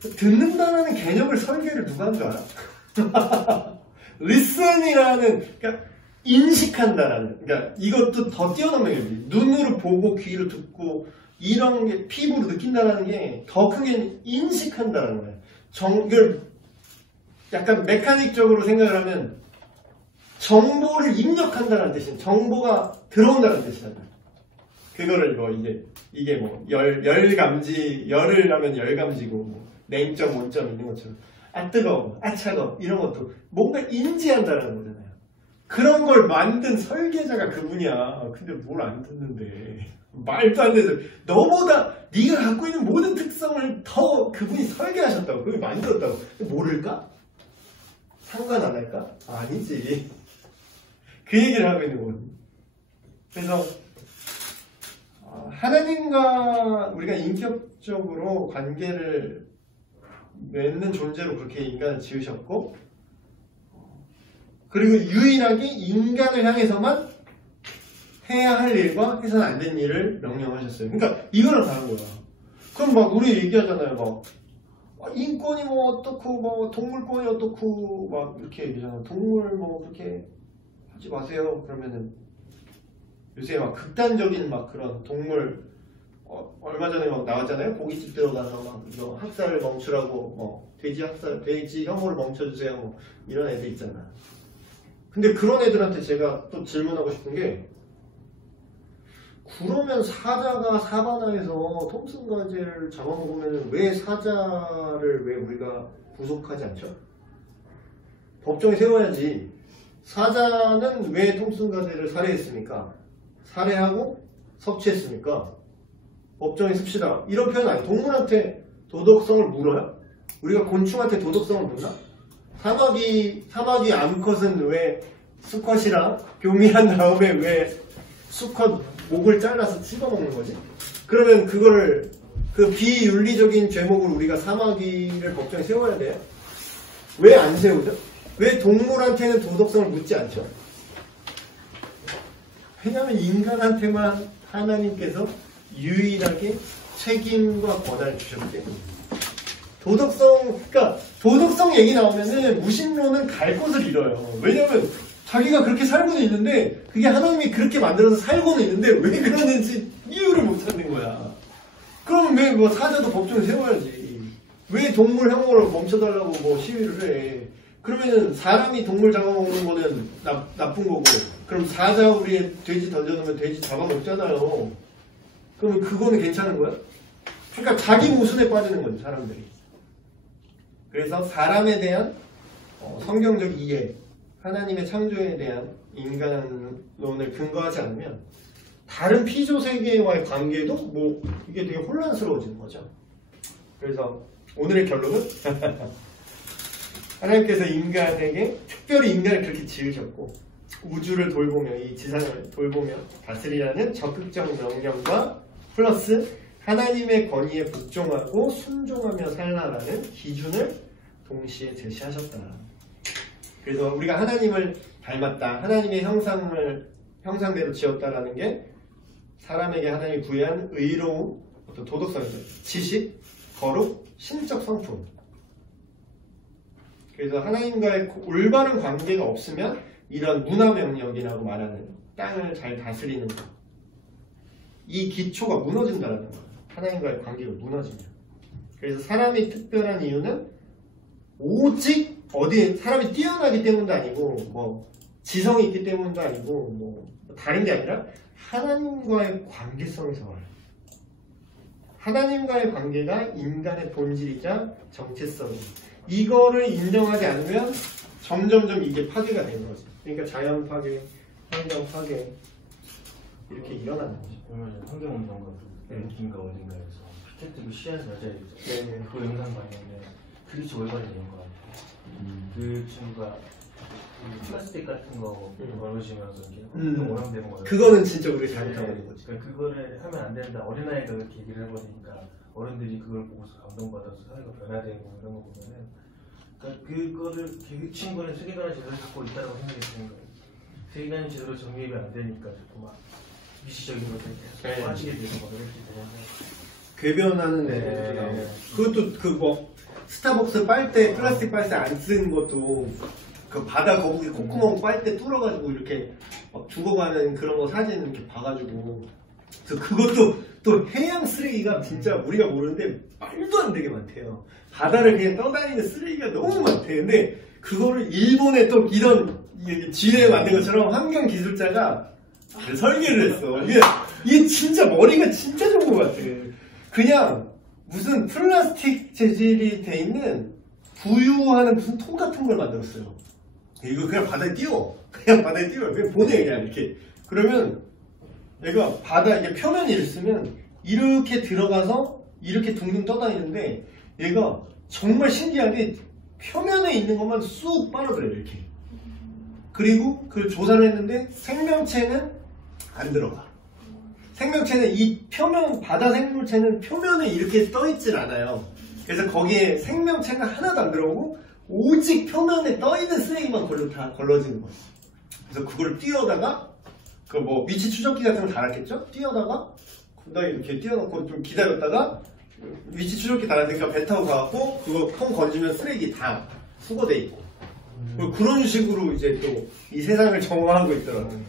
듣는다는 개념을 설계를 누가 한 줄 알아? listen이라는, 그러니까 인식한다라는, 그러니까 이것도 더 뛰어넘는 게 눈으로 보고 귀로 듣고 이런 게 피부로 느낀다라는 게 더 크게 인식한다라는 거예요. 이걸 약간 메카닉적으로 생각을 하면 정보를 입력한다는 뜻이에요. 정보가 들어온다는 뜻이잖아요. 그거를 이게 열감지, 열을 하면 열감지고 냉점, 온점 있는 것처럼 뜨거워, 차가워 이런 것도 뭔가 인지한다는 거잖아요. 그런 걸 만든 설계자가 그분이야. 근데 뭘 안 듣는데. 말도 안 되죠. 너보다 네가 갖고 있는 모든 특성을 더 그분이 설계하셨다고. 그분이 만들었다고. 모를까? 상관 안 할까? 아니지. 그 얘기를 하고 있는 거거든요. 그래서 하나님과 우리가 인격적으로 관계를 맺는 존재로 그렇게 인간을 지으셨고, 그리고 유일하게 인간을 향해서만 해야 할 일과 해서는 안 된 일을 명령하셨어요. 그러니까 이거랑 다른 거야. 그럼 막 우리 얘기하잖아요. 막 인권이 어떻고, 동물권이 어떻고, 막 이렇게 얘기하잖아. 동물 그렇게 하지 마세요. 그러면은 요새 막 극단적인 그런 동물 얼마 전에 나왔잖아요. 고깃집 들어가서 이거 학살을 멈추라고 돼지 혐오를 멈춰주세요. 이런 애들 있잖아. 근데 그런 애들한테 제가 또 질문하고 싶은 게, 그러면 사자가 사바나에서 톰슨 가젤을 잡아먹으면 왜 사자를 왜 우리가 구속하지 않죠? 법정에 세워야지. 사자는 왜 톰슨 가젤을 살해했습니까? 살해하고 섭취했습니까? 법정에 씁시다. 이런 표현 아니에요. 동물한테 도덕성을 물어요? 우리가 곤충한테 도덕성을 묻나? 사마귀 암컷은 왜 수컷이랑 교미한 다음에 왜 수컷 목을 잘라서 씹어먹는 거지? 그러면 그거를 그 비윤리적인 죄목으로 우리가 사마귀를 법정에 세워야 돼요? 왜 안 세우죠? 왜 동물한테는 도덕성을 묻지 않죠? 왜냐하면 인간한테만 하나님께서 유일하게 책임과 권한을 주셨기 때문입니다. 도덕성 얘기 나오면은 무신론은 갈 곳을 잃어요. 왜냐면 자기가 그렇게 살고는 있는데 그게 하나님이 그렇게 만들어서 살고는 있는데 왜 그러는지 이유를 못 찾는 거야. 그러면 왜 사자도 법정에 세워야지. 왜 동물 혐오를 멈춰달라고 시위를 해. 그러면은 사람이 동물 잡아먹는 거는 나쁜 거고, 그럼 사자 우리의 돼지 던져놓으면 돼지 잡아먹잖아요. 그러면 그거는 괜찮은 거야? 그러니까 자기 모순에 빠지는 거죠, 사람들이. 그래서 사람에 대한 성경적 이해, 하나님의 창조에 대한 인간론을 근거하지 않으면 다른 피조 세계와의 관계도 뭐 이게 되게 혼란스러워지는 거죠. 그래서 오늘의 결론은 하나님께서 인간에게 특별히 인간을 그렇게 지으셨고 우주를 돌보며 이 지상을 돌보며 다스리라는 적극적 명령과 플러스 하나님의 권위에 복종하고 순종하며 살라라는 기준을 동시에 제시하셨다. 그래서 우리가 하나님을 닮았다, 하나님의 형상대로 지었다라는 게 사람에게 하나님이 부여한 의로움, 어떤 도덕성이죠. 지식, 거룩, 신적 성품. 그래서 하나님과의 올바른 관계가 없으면 이런 문화명령이라고 말하는 땅을 잘 다스리는 것, 이 기초가 무너진다는 거예요. 하나님과의 관계가 무너지면. 그래서 사람이 특별한 이유는 오직 사람이 뛰어나기 때문도 아니고 뭐 지성이 있기 때문도 아니고 뭐 다른 게 아니라 하나님과의 관계성에서 와요. 하나님과의 관계가 인간의 본질이자 정체성. 이거를 인정하지 않으면 점점점 이게 파괴가 되는 거죠. 그러니까 자연 파괴, 환경 파괴 이렇게 일어나는 거죠. 보면 환경운동가 랭킹가 어딘가에서 피켓트를 시야에서 여자애죠. 그 영상 봤는데 그게 진짜 올바른 얘기인 것 같아요. 그 친구가 플라스틱 같은 거 걸으시면서 이렇게 오염되는 거예요. 그거는 진짜 우리 잘못하는 거지. 그러니까 그거를 하면 안 된다. 어린아이가 그렇게 얘기를 해버리니까 어른들이 그걸 보고서 감동받아서 사회가 변화되고 이런 거 보면은 그러니까 그거를 그 친구는 세계관을 제대로 갖고 있다고 생각했던 거예요. 세계관이 제대로 정립이 안 되니까 자꾸 막 미시적인 것들이 계속 빠지게 되는 거예요. 궤변하는 애들도 나오고 그것도 그 뭐 스타벅스 빨대 플라스틱 빨대 안 쓰는 것도 그 바다 거북이 콧구멍 빨대 뚫어가지고 이렇게 막 죽어가는 그런 거 사진 이렇게 봐가지고 그래서 그것도 또 해양 쓰레기가 진짜 우리가 모르는데 말도 안 되게 많대요. 바다를 그냥 떠다니는 쓰레기가 너무 많대요. 근데 그거를 일본에 또 이런 지뢰 만든 것처럼 환경 기술자가 설계를 했어. 이게 진짜 머리가 진짜 좋은 것 같아. 그냥 무슨 플라스틱 재질이 돼 있는 부유하는 무슨 통 같은 걸 만들었어요. 이거 그냥 바다에 띄워. 그냥 보내 그냥 이렇게. 그러면 얘가 바다 이게 표면이 있으면 이렇게 들어가서 이렇게 둥둥 떠다니는데 얘가 정말 신기하게 표면에 있는 것만 쑥 빨아들여요 이렇게. 그리고 그 조사를 했는데 생명체는 안 들어가. 생명체는 이 표면, 바다 생물체는 표면에 이렇게 떠있질 않아요. 그래서 거기에 생명체가 하나도 안 들어오고 오직 표면에 떠있는 쓰레기만 걸러지는 거예요. 그래서 그걸 뛰어다가 그 뭐 위치 추적기 같은 걸 달았겠죠? 뛰어다가 이렇게 뛰어놓고 좀 기다렸다가 위치 추적기 달았으니까 배 타고 가갖고 그거 통 건지면 쓰레기 다 수거돼 있고 그런 식으로 이제 또 이 세상을 정화하고 있더라고요.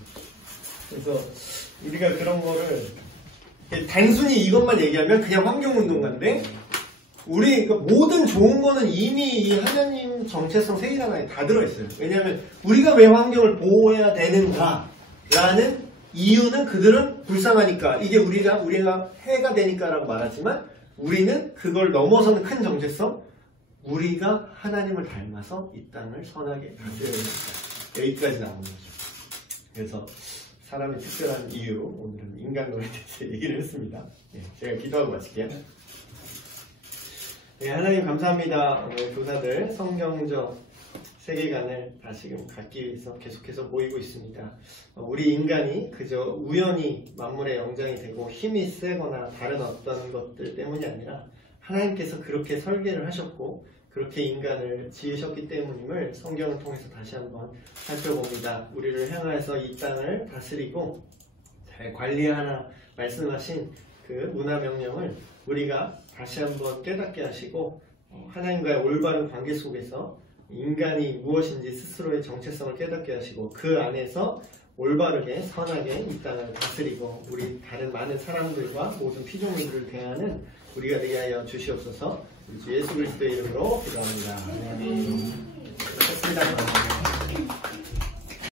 그래서 우리가 그런 거를 단순히 이것만 얘기하면 그냥 환경운동가인데 우리 모든 좋은 거는 이미 이 하나님 정체성 세계관 안에 다 들어있어요. 왜냐하면 우리가 왜 환경을 보호해야 되는가라는 이유는 그들은 불쌍하니까 이게 우리가 해가 되니까라고 말하지만 우리는 그걸 넘어서는 큰 정체성 우리가 하나님을 닮아서 이 땅을 선하게 다스려야 된다. 여기까지 나오는 거죠. 그래서 사람의 특별한 이유로 오늘은 인간론에 대해서 얘기를 했습니다. 네, 제가 기도하고 마칠게요. 네, 하나님 감사합니다. 오늘 교사들 성경적 세계관을 다시금 갖기 위해서 계속해서 모이고 있습니다. 우리 인간이 그저 우연히 만물의 영장이 되고 힘이 세거나 다른 어떤 것들 때문이 아니라 하나님께서 그렇게 설계를 하셨고 그렇게 인간을 지으셨기 때문임을 성경을 통해서 다시 한번 살펴봅니다. 우리를 향해서 이 땅을 다스리고 잘 관리하라 말씀하신 그 문화명령을 우리가 다시 한번 깨닫게 하시고 하나님과의 올바른 관계 속에서 인간이 무엇인지 스스로의 정체성을 깨닫게 하시고 그 안에서 올바르게 선하게 이 땅을 다스리고 우리 다른 많은 사람들과 모든 피조물들을 대하는 우리가 되게 하여 주시옵소서. 우리 예수 그리스도의 이름으로 기도합니다. 네. 고맙습니다.